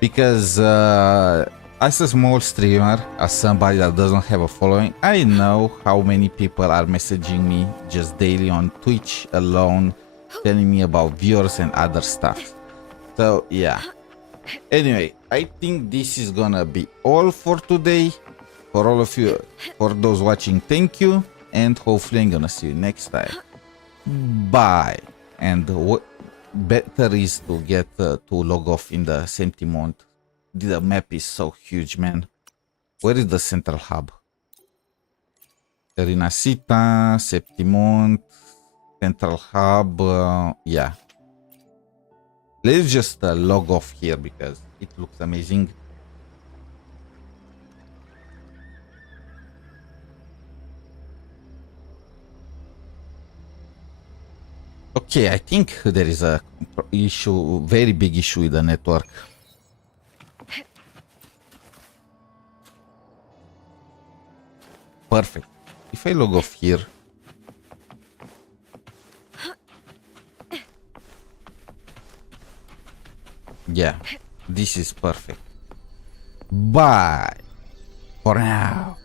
Because as a small streamer, as somebody that doesn't have a following, I know how many people are messaging me just daily on Twitch alone, telling me about viewers and other stuff. So yeah. Anyway, I think this is gonna be all for today. For all of you, for those watching, thank you, and hopefully I'm gonna see you next time. Bye. And what better is to get to log off in the Septimont. The map is so huge, man. Where is the central hub? Rinasita, Septimont, central hub. Yeah. Let's just log off here because it looks amazing. Okay, I think there is a issue, very big issue with the network. Perfect. If I log off here. Yeah, this is perfect. Bye for now.